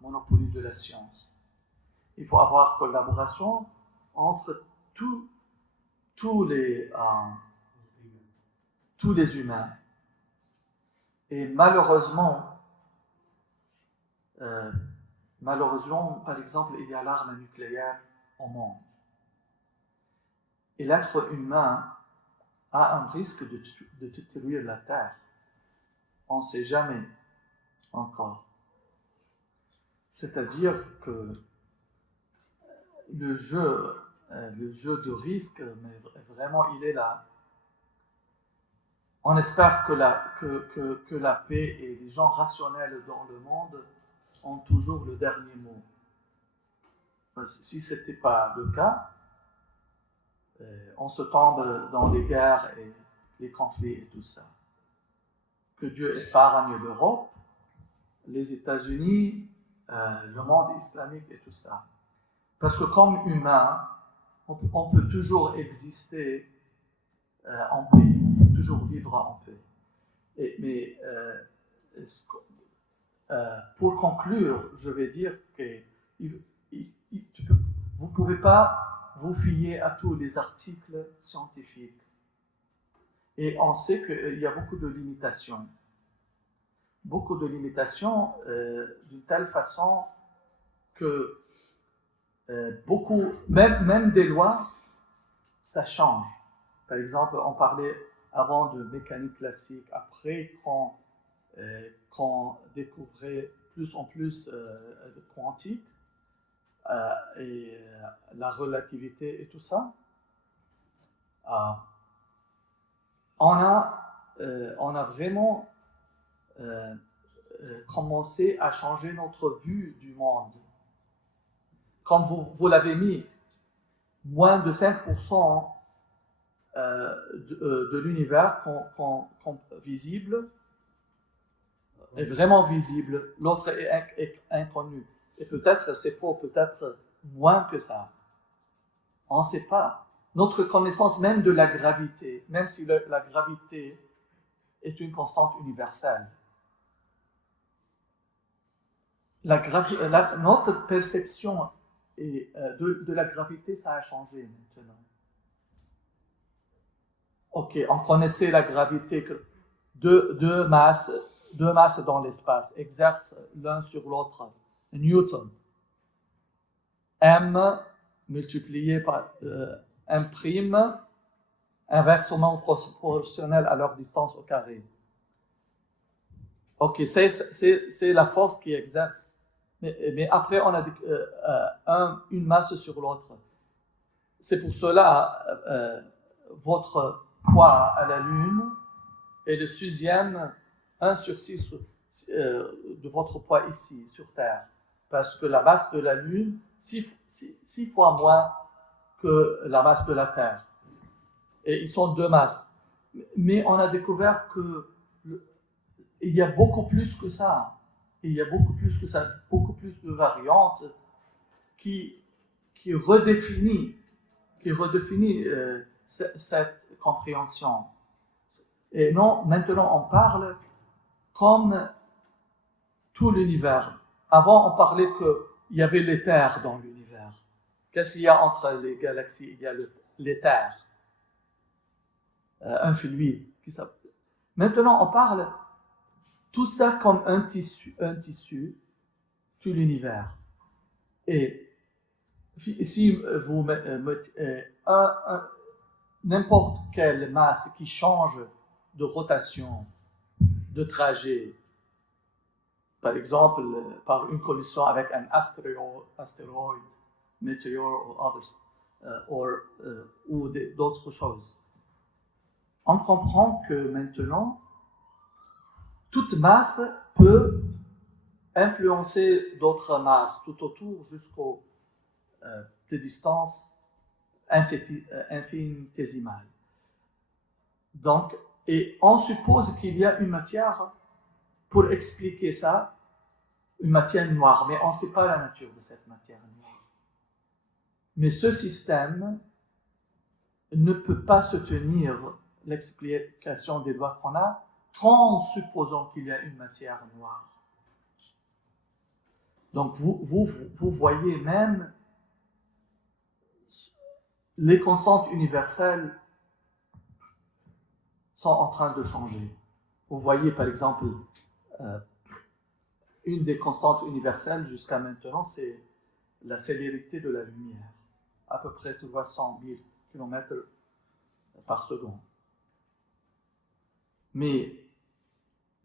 monopole de la science. Il faut avoir collaboration entre tous les humains. Et malheureusement, par exemple, il y a l'arme nucléaire au monde. Et l'être humain a un risque de détruire la Terre. On ne sait jamais encore. C'est-à-dire que le jeu de risque, mais vraiment, il est là. On espère que la paix et les gens rationnels dans le monde ont toujours le dernier mot. Si ce n'était pas le cas, on se tombe dans les guerres et les conflits et tout ça. Que Dieu épargne l'Europe, les États-Unis, le monde islamique et tout ça. Parce que comme humain, on peut toujours exister en paix, on peut toujours vivre en paix. Mais pour conclure, je vais dire que vous ne pouvez pas vous fier à tous les articles scientifiques. Et on sait qu'il y a beaucoup de limitations. Beaucoup de limitations d'une telle façon que même des lois, ça change. Par exemple, on parlait avant de mécanique classique, après qu'on découvrait plus en plus de quantique et la relativité et tout ça. On a vraiment commencé à changer notre vue du monde. Comme vous l'avez mis, moins de 5% de l'univers visible est vraiment visible, l'autre est inconnu. Et peut-être c'est faux, peut-être moins que ça. On ne sait pas. Notre connaissance même de la gravité, même si la gravité est une constante universelle, notre perception Et de la gravité, ça a changé maintenant. Ok, on connaissait la gravité que deux masses dans l'espace exercent l'un sur l'autre. Newton. M multiplié par M prime, inversement proportionnel à leur distance au carré. Ok, c'est la force qui exerce. Mais après, on a dit, une masse sur l'autre. C'est pour cela, votre poids à la Lune est le 6e, 1 sur 6 de votre poids ici, sur Terre. Parce que la masse de la Lune, 6 fois moins que la masse de la Terre. Et ils sont 2 masses. Mais on a découvert il y a beaucoup plus que ça. Il y a beaucoup plus que ça, beaucoup plus de variantes qui redéfinit cette compréhension. Et non, maintenant on parle comme tout l'univers. Avant, on parlait qu'il y avait l'éther dans l'univers. Qu'est-ce qu'il y a entre les galaxies? Il y a l'éther, un fluide. Maintenant, on parle tout ça comme un tissu, tout l'univers. Et si vous mettez n'importe quelle masse qui change de rotation, de trajet, par exemple par une collision avec un astéroïde, météore ou d'autres choses, on comprend que maintenant, toute masse peut influencer d'autres masses tout autour jusqu'aux des distances infinitésimales. Donc, et on suppose qu'il y a une matière pour expliquer ça, une matière noire, mais on ne sait pas la nature de cette matière noire. Mais ce système ne peut pas se tenir l'explication des lois qu'on a en supposant qu'il y a une matière noire. Donc vous voyez même les constantes universelles sont en train de changer. Vous voyez par exemple une des constantes universelles jusqu'à maintenant, c'est la célérité de la lumière, à peu près 300 000 km par seconde. Mais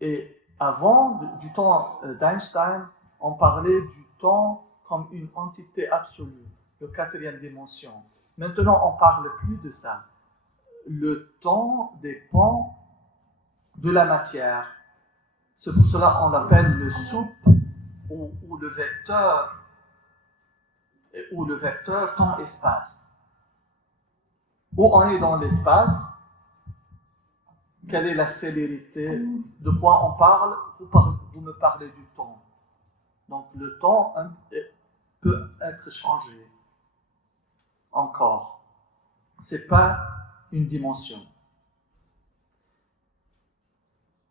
et avant du temps d'Einstein, on parlait du temps comme une entité absolue, la 4e dimension. Maintenant, on ne parle plus de ça. Le temps dépend de la matière. C'est pour cela qu'on l'appelle le souple ou le vecteur temps-espace. Où on est dans l'espace, quelle est la célérité? De quoi on parle? Vous me parlez du temps. Donc le temps peut être changé encore. Ce n'est pas une dimension.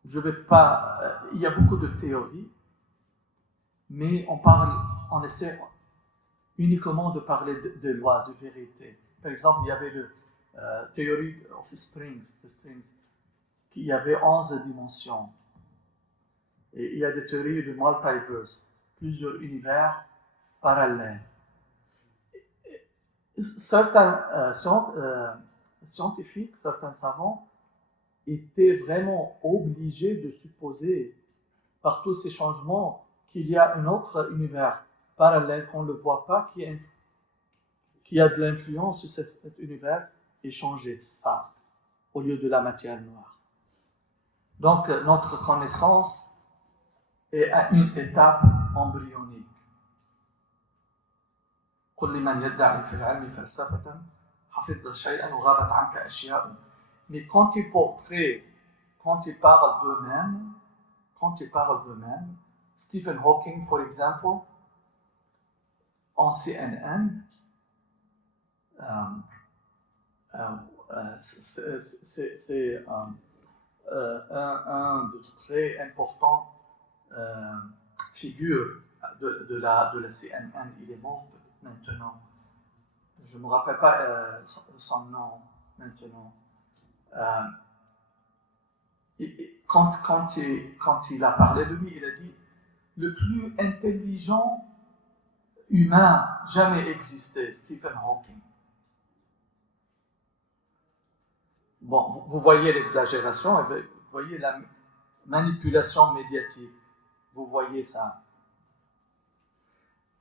Je vais pas. Il y a beaucoup de théories, mais on essaie uniquement de parler de lois, de vérité. Par exemple, il y avait la théorie of strings, qui y avait 11 dimensions. Et il y a des théories de multiverse, plusieurs univers parallèles. Certains scientifiques, certains savants, étaient vraiment obligés de supposer, par tous ces changements, qu'il y a un autre univers parallèle qu'on ne voit pas, qui a de l'influence sur cet univers, et changer ça, au lieu de la matière noire. Donc, notre connaissance est à une étape embryonique. قل لمن يدعي في العلم فلسفة حفظت شيئا وغابت عنك أشياء. Mais quand ils parlent d'eux-mêmes, Stephen Hawking, for example, en CNN, c'est un de très importants figures de la CNN. Il est mort maintenant. Je ne me rappelle pas son nom maintenant. Quand il a parlé de lui, il a dit le plus intelligent humain jamais existé, Stephen Hawking. Bon, vous voyez l'exagération, vous voyez la manipulation médiatique, vous voyez ça.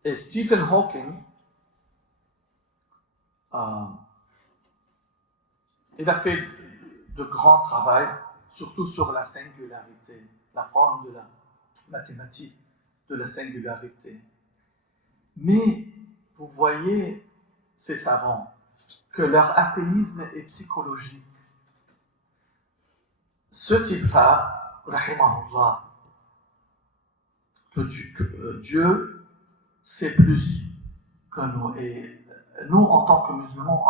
Et Stephen Hawking, il a fait de grands travaux, surtout sur la singularité, la forme de la mathématique de la singularité. Mais vous voyez, ces savants, que leur athéisme est psychologique. Ce type-là, rahimahullah, que Dieu sait plus que nous. Et nous, en tant que musulmans,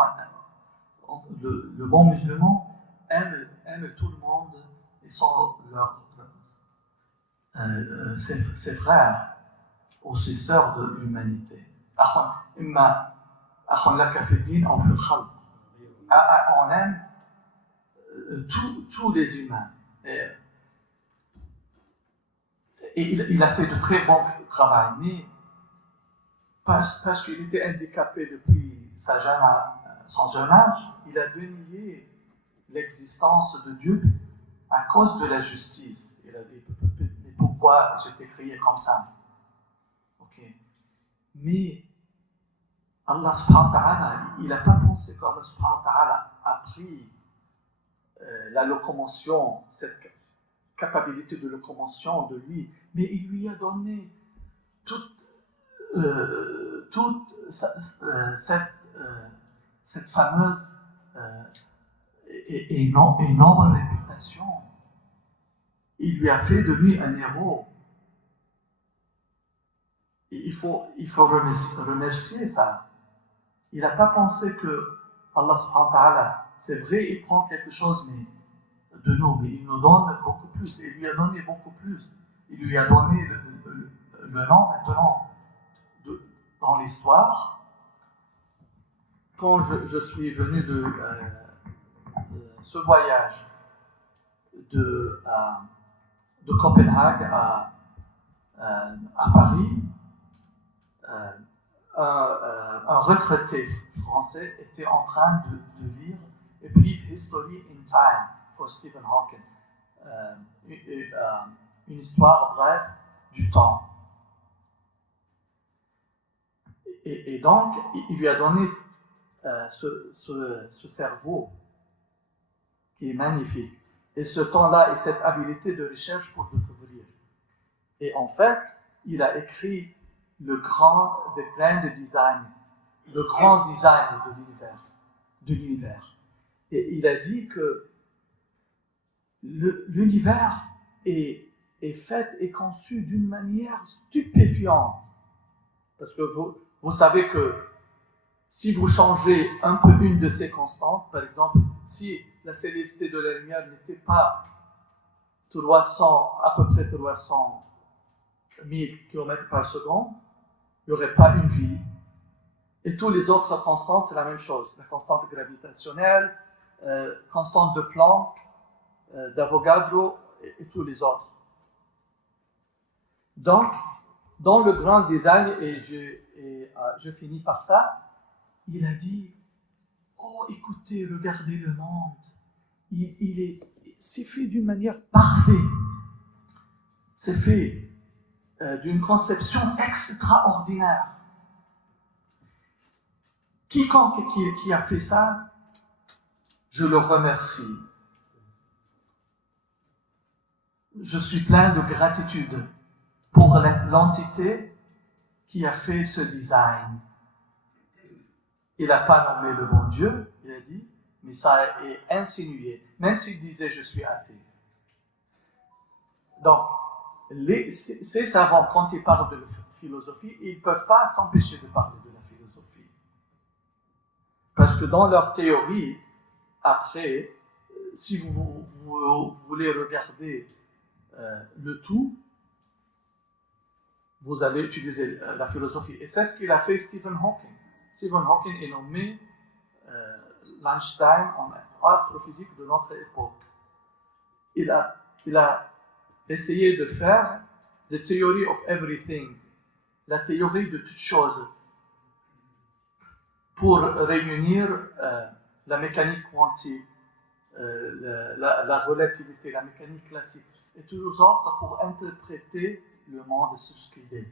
le bon musulman aime tout le monde et sont ses frères ou ses sœurs de l'humanité. On aime tous les humains. Et il a fait de très bons travail, mais parce qu'il était handicapé depuis son jeune âge, il a dénié l'existence de Dieu à cause de la justice. Il a dit, mais pourquoi j'étais créé comme ça? Ok. Mais Allah subhanahu wa ta'ala, il n'a pas pensé qu'Allah subhanahu wa ta'ala a pris la locomotion, cette capacité de locomotion de lui, mais il lui a donné toute cette fameuse et énorme réputation. Il lui a fait de lui un héros. Et il faut remercier ça. Il n'a pas pensé que Allah subhanahu wa ta'ala, c'est vrai, il prend quelque chose de nous, mais il nous donne beaucoup plus. Il lui a donné beaucoup plus. Il lui a donné le nom maintenant dans l'histoire. Quand je suis venu de ce voyage de Copenhague à Paris, un retraité français était en train de lire A Brief History in Time for Stephen Hawking, une histoire brève du temps. Et donc, il lui a donné ce cerveau qui est magnifique, et ce temps-là et cette habileté de recherche pour découvrir. Et en fait, il a écrit le grand design, le grand design de l'univers. Et il a dit que l'univers est fait et conçu d'une manière stupéfiante. Parce que vous savez que si vous changez un peu une de ces constantes, par exemple, si la célérité de la lumière n'était pas à peu près 300 000 km par seconde, il n'y aurait pas une vie. Et toutes les autres constantes, c'est la même chose. La constante gravitationnelle, constante de Planck, d'Avogadro et tous les autres. Donc, dans le grand design, et je finis par ça, il a dit, oh écoutez, regardez le monde, c'est fait d'une manière parfaite, c'est fait d'une conception extraordinaire. Quiconque qui a fait ça, je le remercie. Je suis plein de gratitude pour l'entité qui a fait ce design. Il n'a pas nommé le bon Dieu, il a dit, mais ça est insinué, même s'il disait je suis athée. Donc, ces savants, quand ils parlent de philosophie, ils ne peuvent pas s'empêcher de parler de la philosophie. Parce que dans leur théorie, après, si vous voulez regarder le tout, vous allez utiliser la philosophie. Et c'est ce qu'il a fait Stephen Hawking. Stephen Hawking est nommé l'Einstein en astrophysique de notre époque. Il a essayé de faire the theory of everything, la théorie de toutes choses, pour réunir la mécanique quantique, la relativité, la mécanique classique, et tous les autres pour interpréter le monde sur ce qu'il est.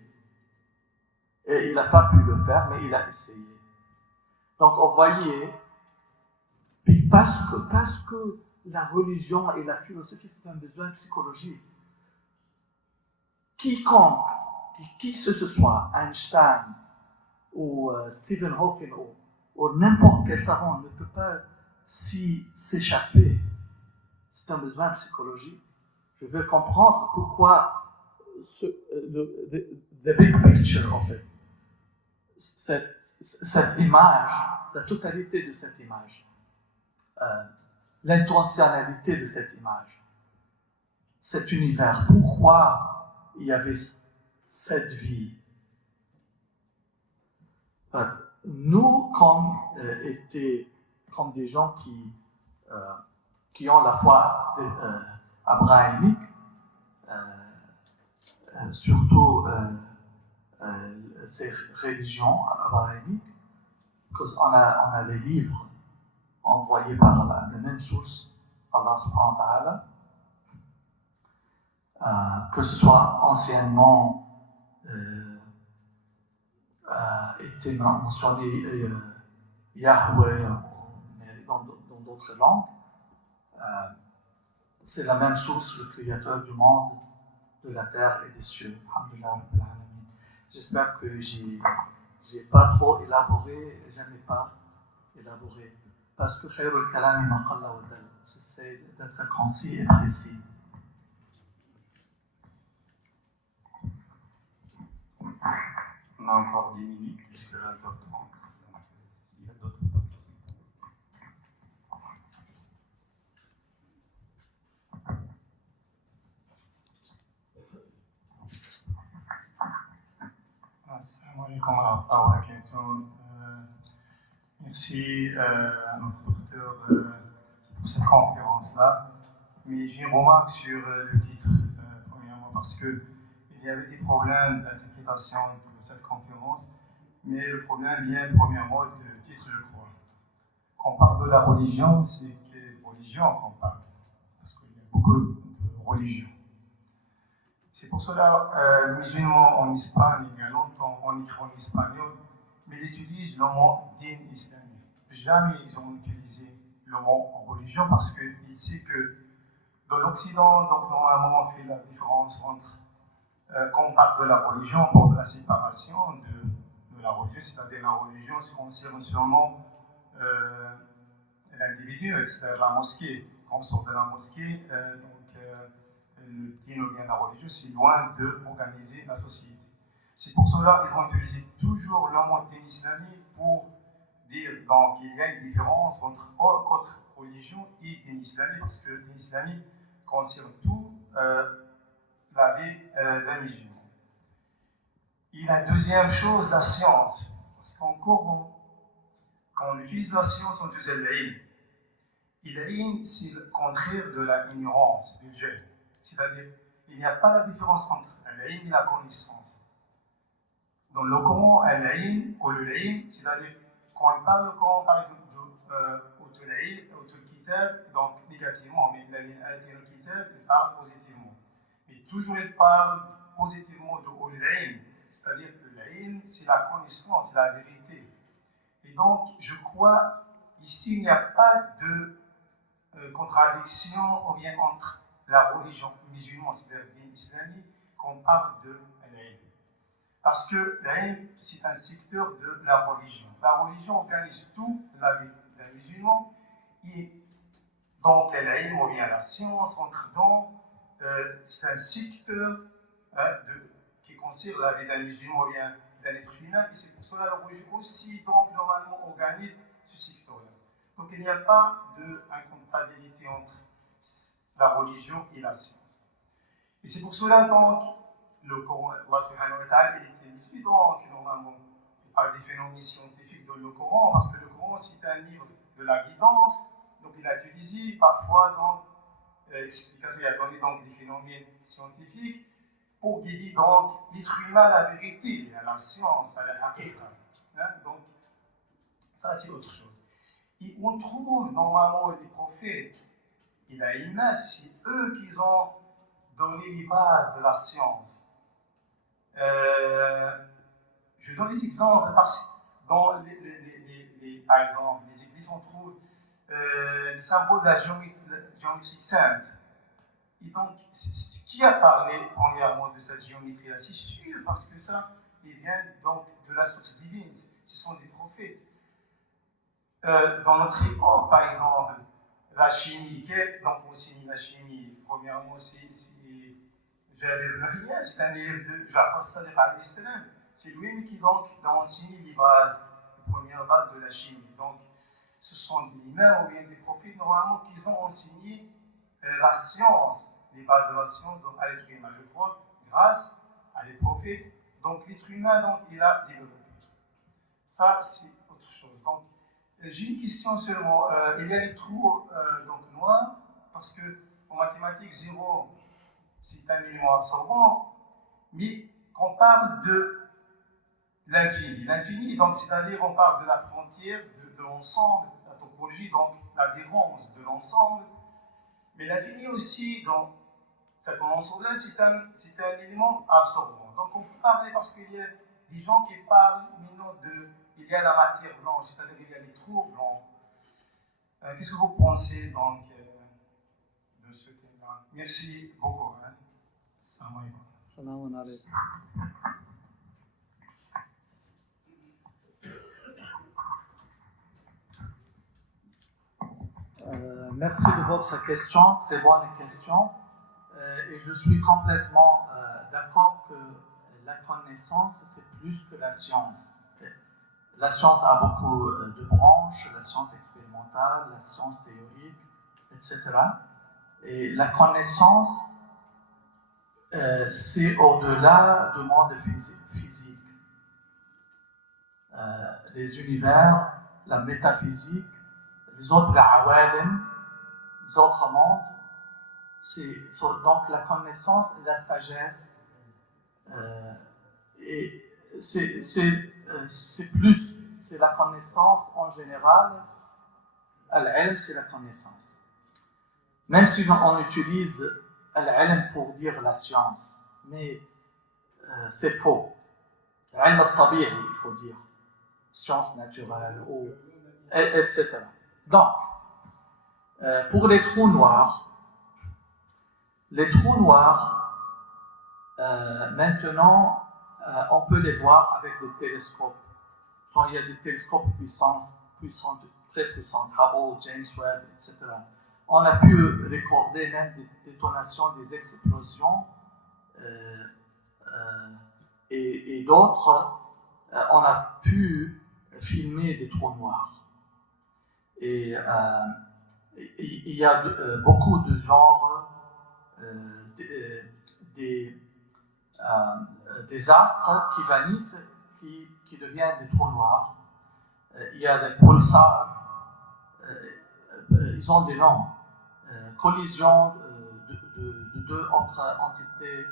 Et il n'a pas pu le faire, mais il a essayé. Donc, vous voyez, parce que la religion et la philosophie, c'est un besoin psychologique. Quiconque, qui ce soit, Einstein ou Stephen Hawking ou n'importe quel savant ne peut pas s'échapper. C'est un besoin psychologique. Je veux comprendre pourquoi the big picture, en fait, cette image, la totalité de cette image, l'intentionnalité de cette image, cet univers, pourquoi il y avait cette vie. Nous, comme des gens qui ont la foi abrahamique, surtout ces religions abrahamiques, parce qu'on a les livres envoyés par la même source, Allah subhanahu wa ta'ala, que ce soit anciennement était mentionné Yahweh dans d'autres langues, c'est la même source, le créateur du monde, de la terre et des cieux. Alhamdulillah Rabbil Alamin. J'espère que j'ai pas trop élaboré, j'aimais pas élaborer, parce que khayrul kalami ma qalla wa dal. J'essaie d'être concis et précis. On a encore 10 minutes jusqu'à 20h30. Il y a d'autres participants. Assalamu alaikum wa rahmatullahi wa barakatuh. Merci à notre docteur pour cette conférence-là. Mais j'ai une remarque sur le titre, premièrement, parce qu'il y avait des problèmes d'interprétation de cette conférence, mais le problème vient premièrement du titre, je crois. Quand on parle de la religion, c'est quelle religion qu'on parle? Parce qu'il y a beaucoup de religions. C'est pour cela, les musulmans en Espagne, il y a longtemps, on écrit en espagnol, mais ils utilisent le mot din islamique. Jamais ils ont utilisé le mot religion parce qu'ils savent que dans l'Occident, donc normalement, on fait la différence entre, quand on parle de la religion, on parle de la séparation de la religion, c'est-à-dire la religion se concerne seulement l'individu, c'est la mosquée. Quand on sort de la mosquée, le din ou bien la religion, c'est loin d'organiser la société. C'est pour cela qu'ils ont utilisé toujours le mot din islamique pour dire donc il y a une différence entre autres religions et din islamique, parce que le din islamique concerne tout la vie d'un musulman. Et la deuxième chose, la science. Parce qu'encore, quand on utilise la science, on utilise l'ilm. Et l'ilm, c'est le contraire de l'ignorance, du jahl. C'est-à-dire, il n'y a pas la différence entre l'ilm et la connaissance. Dans le Coran, l'ilm ou le ilm, c'est-à-dire, quand on parle du Coran, par exemple, de kitab, donc négativement, mais le kitab, il parle positivement. Mais toujours, il parle positivement de l'ilm, c'est-à-dire que l'ilm, c'est la connaissance, c'est la vérité. Et donc, je crois, ici, il n'y a pas de contradiction ou bien entre la religion musulmane, c'est-à-dire l'islamique, qu'on parle de l'ilm. Parce que l'ilm, c'est un secteur de la religion. La religion organise toute la vie d'un musulman, et donc l'ilm ou bien la science entre dans, c'est un secteur qui concerne la vie d'un musulman ou bien d'un être humain, et c'est pour cela que la religion aussi, donc, normalement, organise ce secteur-là. Donc il n'y a pas d'incompatibilité entre la religion et la science. Et c'est pour cela, donc, le Coran, Allah subhanahu wa ta'ala, il utilise donc normalement par des phénomènes scientifiques dans le Coran, parce que le Coran c'est un livre de la guidance, donc il a utilisé parfois donc l'explication, il a donné donc des phénomènes scientifiques pour guider donc l'être humain à la vérité, à la science, à la haqiqa. Hein? Donc ça c'est autre chose. Et on trouve normalement les prophètes, et la image, c'est eux qui ont donné les bases de la science. Je donne des exemples parce que dans par exemple, les églises, on trouve les symboles de la géométrie sainte. Et donc, qui a parlé premièrement de cette géométrie-là? C'est sûr, parce que ça, il vient donc de la source divine. Ce sont des prophètes. Dans notre époque, par exemple, la chimie, donc on signe la chimie. Premièrement, Jabir Nahya, c'est un élève de Ja'far Sadiq alayhi salam. C'est lui qui donc a enseigné les bases, les premières bases de la chimie. Donc, ce sont des imams ou bien des prophètes normalement qui ont enseigné la science, les bases de la science donc, à l'être humain. Je crois, grâce à les prophètes, donc l'être humain donc, il a développé. Ça, c'est autre chose. Donc, j'ai une question seulement. Il y a les trous donc, noirs, parce qu'en mathématiques, 0, c'est un élément absorbant, mais qu'on parle de l'infini. L'infini, donc, c'est-à-dire qu'on parle de la frontière, de l'ensemble, la topologie, donc l'adhérence de l'ensemble. Mais l'infini aussi, dans cet ensemble-là, c'est un élément absorbant. Donc, on peut parler parce qu'il y a des gens qui parlent maintenant il y a la matière blanche, c'est-à-dire il y a les trous blancs. Qu'est-ce que vous pensez donc de ce thème-là? Merci beaucoup. Hein. Salam alaikum. Merci de votre question, très bonne question. Et je suis complètement d'accord que la connaissance, c'est plus que la science. La science a beaucoup de branches, la science expérimentale, la science théorique, etc. Et la connaissance, c'est au-delà du monde physique. Les univers, la métaphysique, les autres awalim, les autres mondes, donc la connaissance et la sagesse. Et c'est plus, c'est la connaissance en général. Al-ilm, c'est la connaissance. Même si on utilise al-ilm pour dire la science, mais c'est faux. Al-ilm al-tabi'i, il faut dire. Science naturelle, etc. Donc, pour les trous noirs, maintenant, on peut les voir avec des télescopes. Quand il y a des télescopes puissants, très puissants, Hubble, James Webb, etc. On a pu recorder même des détonations, des explosions, et d'autres, on a pu filmer des trous noirs. Et il y a beaucoup de genres, des astres qui vanissent, qui deviennent des trous noirs. Il y a des pulsars, ils ont des noms. Collision de deux autres entités,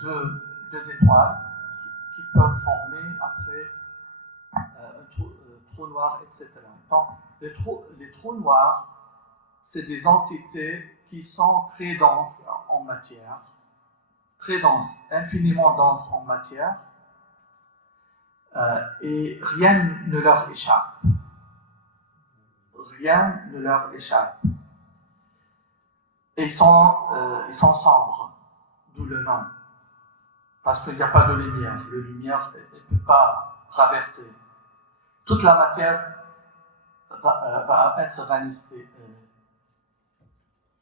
deux étoiles qui peuvent former après un trou noir, etc. Donc, les trous noirs, c'est des entités qui sont très denses en matière, très denses, infiniment denses en matière, et rien ne leur échappe. Rien ne leur échappe. Et ils sont sombres, d'où le nom. Parce qu'il n'y a pas de lumière. La lumière ne peut pas traverser. Toute la matière va être vanissée.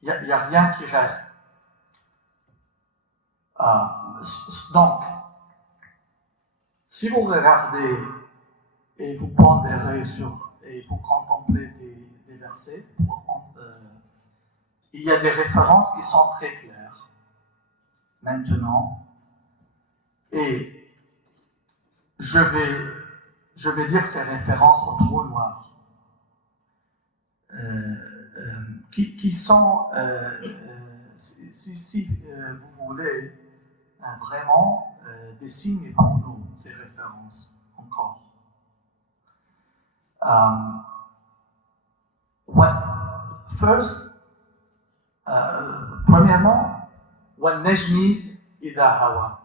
Il n'y a rien qui reste. Donc, si vous regardez et vous pondérez et vous contemplez des versets, il y a des références qui sont très claires. maintenant et je vais dire ces références au trou noir qui sont, si vous voulez, vraiment des signes pour nous, ces références encore. First, premièrement, وَالنَّجْمِ إِذَا هَوَى.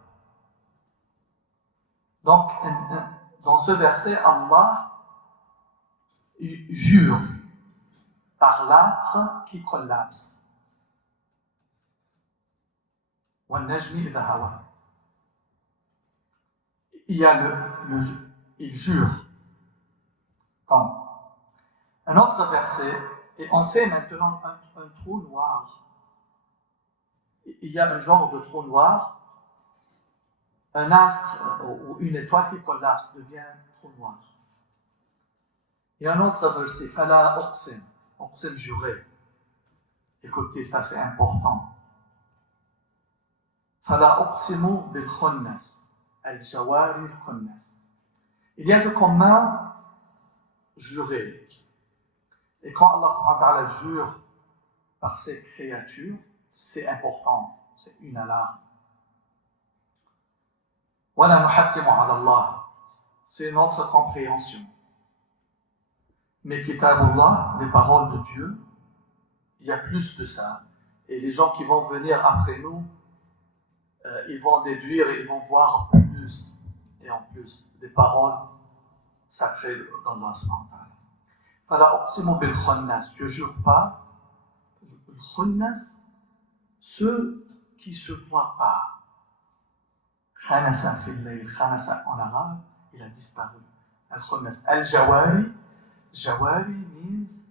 Donc, dans ce verset, Allah jure par l'astre qui collapse. وَالنَّجْمِ إِذَا هَوَى. Il y a il jure. Donc, un autre verset, et on sait maintenant un trou noir. Il y a un genre de trou noir, un astre ou une étoile qui collapse devient trou noir. Il y a un autre verset, Fala Uqsim, Uqsim juré. Écoutez, ça c'est important. Fala Uqsimu bil khunnas, al-jawari al-khunnas. Il y a de commun juré. Et quand Allah subhanahu wa ta'ala jure par ses créatures, c'est important, c'est une alarme. Wala nuhattimu ala Allah, c'est notre compréhension. Mais Kitabullah, les paroles de Dieu, il y a plus de ça. Et les gens qui vont venir après nous, ils vont déduire et ils vont voir plus et en plus des paroles sacrées d'Allah subhanahu wa ta'ala. Fala uqsimu bil khunnas, je jure pas. Le khunnas, ceux qui ne se voient pas. Khanasa fil layl, khanasa en arabe, il a disparu. Al khunnas. Al jawari, jawari means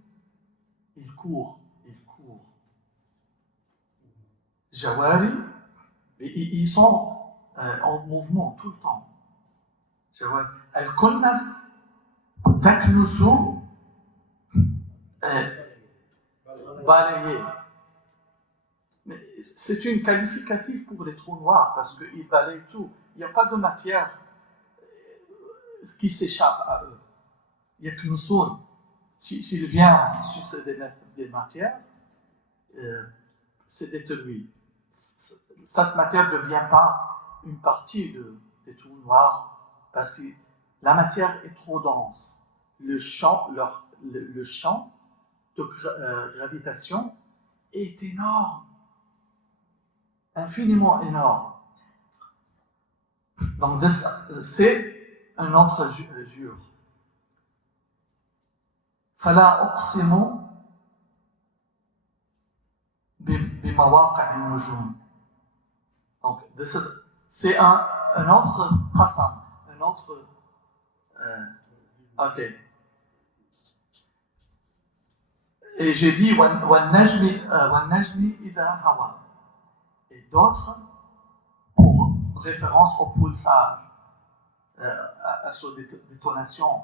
il court. Jawari, ils sont en mouvement tout le temps. Jawari. Al khunnas, taknusu, balayer. Mais c'est une qualificative pour les trous noirs parce qu'ils balayent tout. Il n'y a pas de matière qui s'échappe à eux. Il n'y a que nous sommes. S'il vient sur des matières, c'est détruit. Cette matière ne devient pas une partie des trous noirs parce que la matière est trop dense. Le champ de gravitation est énorme, infiniment énorme. Donc c'est un autre jure. Fala uqsimu bimawaqi' an-nujum. Donc c'est un autre qasam, un autre ok. Et j'ai dit وَالنَّجْمِ إِذَا هَوَى. Et d'autres pour référence au pulsar, à sa détonation.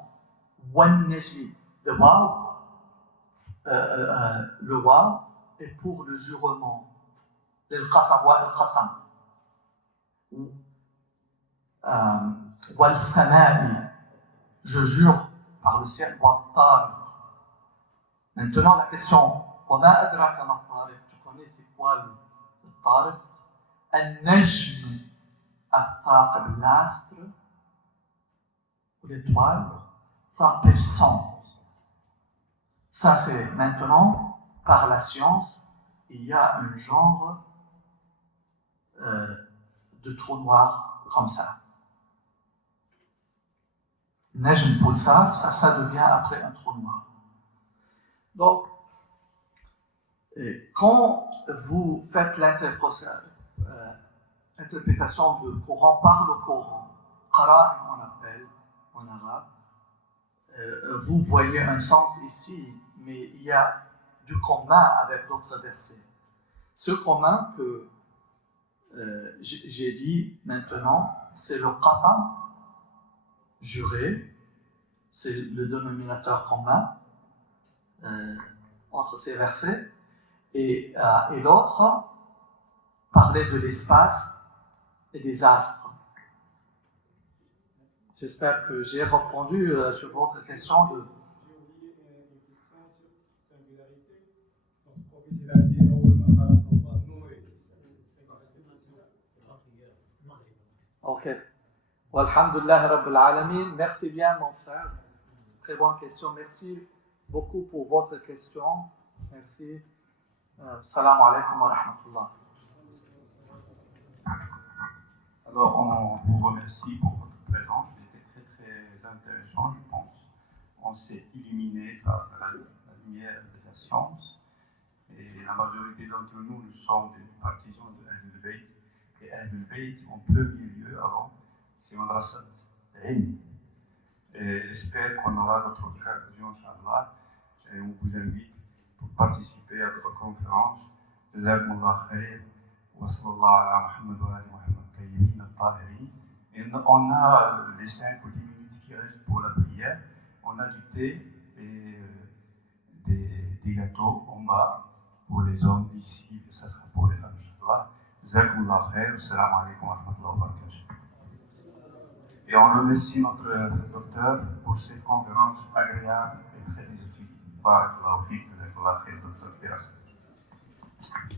وَالنَّجْمِ, le waw est pour le jurement. القسم. وَالسَّمَاءِ, je jure par le ciel. وَالطَّارِقِ. Maintenant, la question, وَمَا أَدْرَكَ مَا الطَّارِقِ, tu connais c'est quoi le طارق? النجم الثاقب, l'astre ou l'étoile perçant. Ça c'est maintenant, par la science, il y a un genre de trou noir comme ça. Najm pulsar, ça devient après un trou noir. Donc, quand vous faites l'interprétation du Coran par le Coran, Qara on appelle en arabe, vous voyez un sens ici, mais il y a du commun avec d'autres versets. Ce commun que j'ai dit maintenant, c'est le qasam, juré, c'est le dénominateur commun entre ces versets, et l'autre, parler de l'espace et des astres. J'espère que j'ai répondu sur votre question de... J'ai oublié une question sur singularité. Donc, prophète, il a dit Allah, Noé. Ok. Walhamdulillah Rabbil Alamin. Merci bien, mon frère. Très bonne question. Merci beaucoup pour votre question. Merci. Salam alaikum wa rahmatullah. Alors, on vous remercie pour votre présence. C'était très, très intéressant, je pense. On s'est illuminé par la lumière de la science. Et la majorité d'entre nous, nous sommes des partisans de Ahlul Bayt. Et Ahlul Bayt, en premier lieu, avant, c'est Madrasat Ilm. Et j'espère qu'on aura d'autres occasions, Inch'Allah. Et on vous invite pour participer à votre conférence. Jazakumullah khair. Wa sallallahu ala Muhammad wa ala Muhammad tayyibin al-tahirin. Et on a les 5 ou 10 minutes qui restent pour la prière. On a du thé et des gâteaux en bas pour les hommes ici, et ça sera pour les femmes, Inch'Allah. Jazakumullah khair. Assalamu alaikum wa rahmatullahi wa barakatuh. Et on remercie notre docteur pour cette conférence agréable et très étudiée. Barakallahu fiik, jazakallahu khair, docteur Firas.